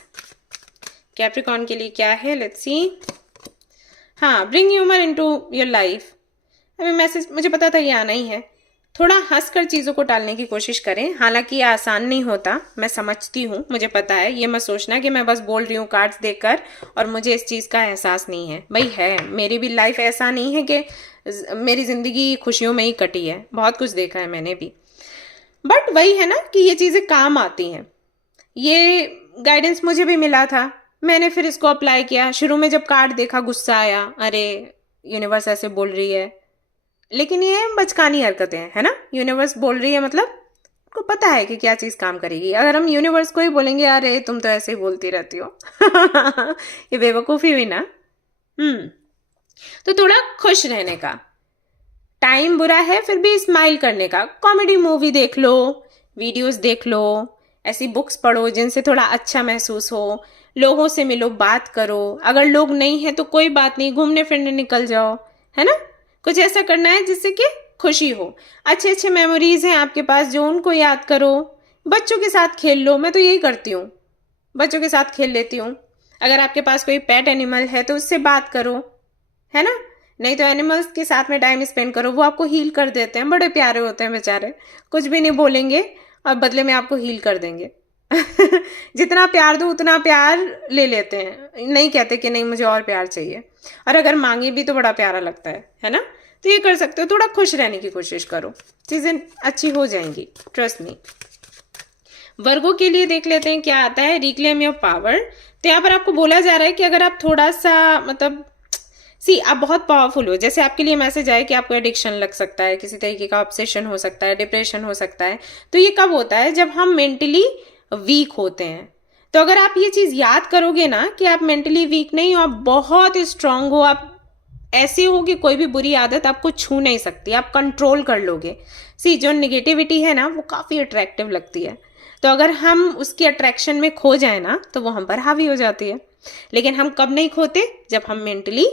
कैप्रिकॉर्न के लिए क्या है, लेट्स सी। हाँ, bring humour into your life. अभी मैसेज मुझे पता था ये आना ही है। थोड़ा हंसकर चीज़ों को टालने की कोशिश करें, हालांकि ये आसान नहीं होता, मैं समझती हूँ, मुझे पता है। ये मत सोचना कि मैं बस बोल रही हूँ कार्ड्स देखकर और मुझे इस चीज़ का एहसास नहीं है। भाई है, मेरी भी लाइफ ऐसा नहीं है कि मेरी ज़िंदगी खुशियों में ही कटी है, बहुत कुछ देखा है मैंने भी। बट वही है ना कि ये चीज़ें काम आती हैं। ये गाइडेंस मुझे भी मिला था, मैंने फिर इसको अप्लाई किया। शुरू में जब कार्ड देखा गुस्सा आया, अरे यूनिवर्स ऐसे बोल रही है, लेकिन ये बचकानी हरकतें हैं, है ना। यूनिवर्स बोल रही है मतलब को पता है कि क्या चीज़ काम करेगी। अगर हम यूनिवर्स को ही बोलेंगे अरे तुम तो ऐसे ही बोलती रहती हो ये बेवकूफ़ी हुई ना। तो थोड़ा खुश रहने का, टाइम बुरा है फिर भी स्माइल करने का, कॉमेडी मूवी देख लो, वीडियोस देख लो, ऐसी बुक्स पढ़ो जिनसे थोड़ा अच्छा महसूस हो, लोगों से मिलो, बात करो। अगर लोग नहीं है तो कोई बात नहीं, घूमने फिरने निकल जाओ, है ना। कुछ ऐसा करना है जिससे कि खुशी हो। अच्छे अच्छे मेमोरीज हैं आपके पास जो, उनको याद करो। बच्चों के साथ खेल लो, मैं तो यही करती हूँ, बच्चों के साथ खेल लेती हूँ। अगर आपके पास कोई पेट एनिमल है तो उससे बात करो, है ना। नहीं तो एनिमल्स के साथ में टाइम स्पेंड करो, वो आपको हील कर देते हैं, बड़े प्यारे होते हैं बेचारे, कुछ भी नहीं बोलेंगे और बदले में आपको हील कर देंगे जितना प्यार दो उतना प्यार ले लेते हैं, नहीं कहते कि नहीं मुझे और प्यार चाहिए। और अगर मांगे भी तो बड़ा प्यारा लगता है ना। तो ये कर सकते हो, थोड़ा खुश रहने की कोशिश करो, चीजें अच्छी हो जाएंगी, ट्रस्ट मी। वर्गों के लिए देख लेते हैं क्या आता है, रिक्लेम योर पावर। तो यहाँ पर आपको बोला जा रहा है कि अगर आप थोड़ा सा मतलब आप बहुत पावरफुल हो, जैसे आपके लिए मैसेज आए कि आपको एडिक्शन लग सकता है, किसी तरीके का ऑब्सेशन हो सकता है, डिप्रेशन हो सकता है। तो ये कब होता है, जब हम मेंटली वीक होते हैं। तो अगर आप ये चीज याद करोगे ना कि आप मेंटली वीक नहीं हो, आप बहुत स्ट्रांग हो, आप ऐसे हो कि कोई भी बुरी आदत आपको छू नहीं सकती, आप कंट्रोल कर लोगे। जो निगेटिविटी है ना वो काफी अट्रैक्टिव लगती है। तो अगर हम उसकी अट्रैक्शन में खो जाए ना तो वो हम पर हावी हो जाती है। लेकिन हम कब नहीं खोते, जब हम मेंटली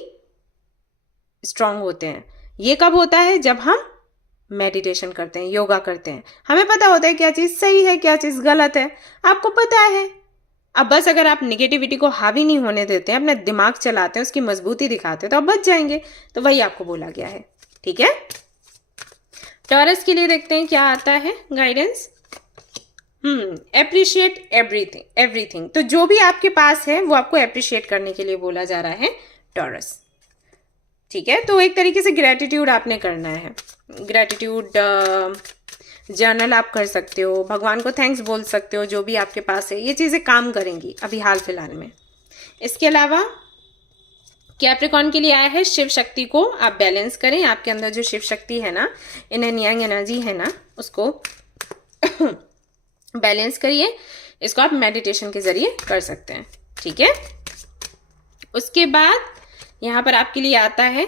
स्ट्रांग होते हैं। ये कब होता है, जब हम मेडिटेशन करते हैं, योगा करते हैं। हमें पता होता है क्या चीज सही है, क्या चीज गलत है, आपको पता है। अब बस अगर आप निगेटिविटी को हावी नहीं होने देते हैं, अपना दिमाग चलाते हैं, उसकी मजबूती दिखाते हैं, तो आप बच जाएंगे। तो वही आपको बोला गया है, ठीक है। टॉरस के लिए देखते हैं क्या आता है गाइडेंस। Appreciate everything. तो जो भी आपके पास है वो आपको एप्रिशिएट करने के लिए बोला जा रहा है टॉरस, ठीक है। तो एक तरीके से ग्रेटिट्यूड आपने करना है। ग्रेटिट्यूड जर्नल आप कर सकते हो, भगवान को थैंक्स बोल सकते हो, जो भी आपके पास है। ये चीज़ें काम करेंगी अभी हाल फिलहाल में। इसके अलावा कैप्रिकॉर्न के लिए आया है शिव शक्ति को आप बैलेंस करें। आपके अंदर जो शिव शक्ति है ना, इनर यांग एनर्जी है ना, उसको बैलेंस करिए। इसको आप मेडिटेशन के जरिए कर सकते हैं, ठीक है। उसके बाद यहाँ पर आपके लिए आता है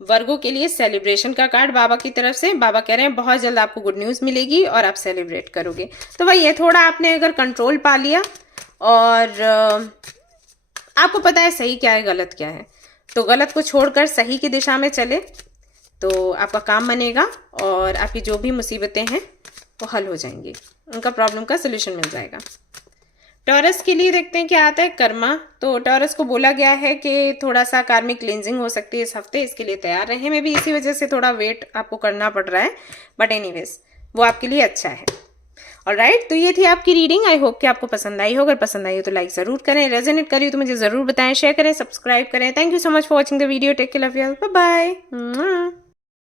वर्गों के लिए सेलिब्रेशन का कार्ड बाबा की तरफ से। बाबा कह रहे हैं बहुत जल्द आपको गुड न्यूज मिलेगी और आप सेलिब्रेट करोगे। तो भाई ये थोड़ा आपने अगर कंट्रोल पा लिया और आपको पता है सही क्या है गलत क्या है, तो गलत को छोड़कर सही की दिशा में चले तो आपका काम बनेगा और आपकी जो भी मुसीबतें हैं वो हल हो जाएंगी, उनका प्रॉब्लम का सोल्यूशन मिल जाएगा। टॉरस के लिए देखते हैं क्या आता है, कर्मा। तो टॉरस को बोला गया है कि थोड़ा सा कार्मिक क्लींजिंग हो सकती है इस हफ्ते, इसके लिए तैयार रहे। में भी इसी वजह से थोड़ा वेट आपको करना पड़ रहा है, बट एनीवेज वो आपके लिए अच्छा है। ऑलराइट, तो ये थी आपकी रीडिंग। आई होप कि आपको पसंद आई हो। अगर पसंद आई हो तो लाइक जरूर करें, रेजोनेट करी तो मुझे जरूर बताएं, शेयर करें, सब्सक्राइब करें। Thank you so much for watching the video. Take care, love you, bye bye.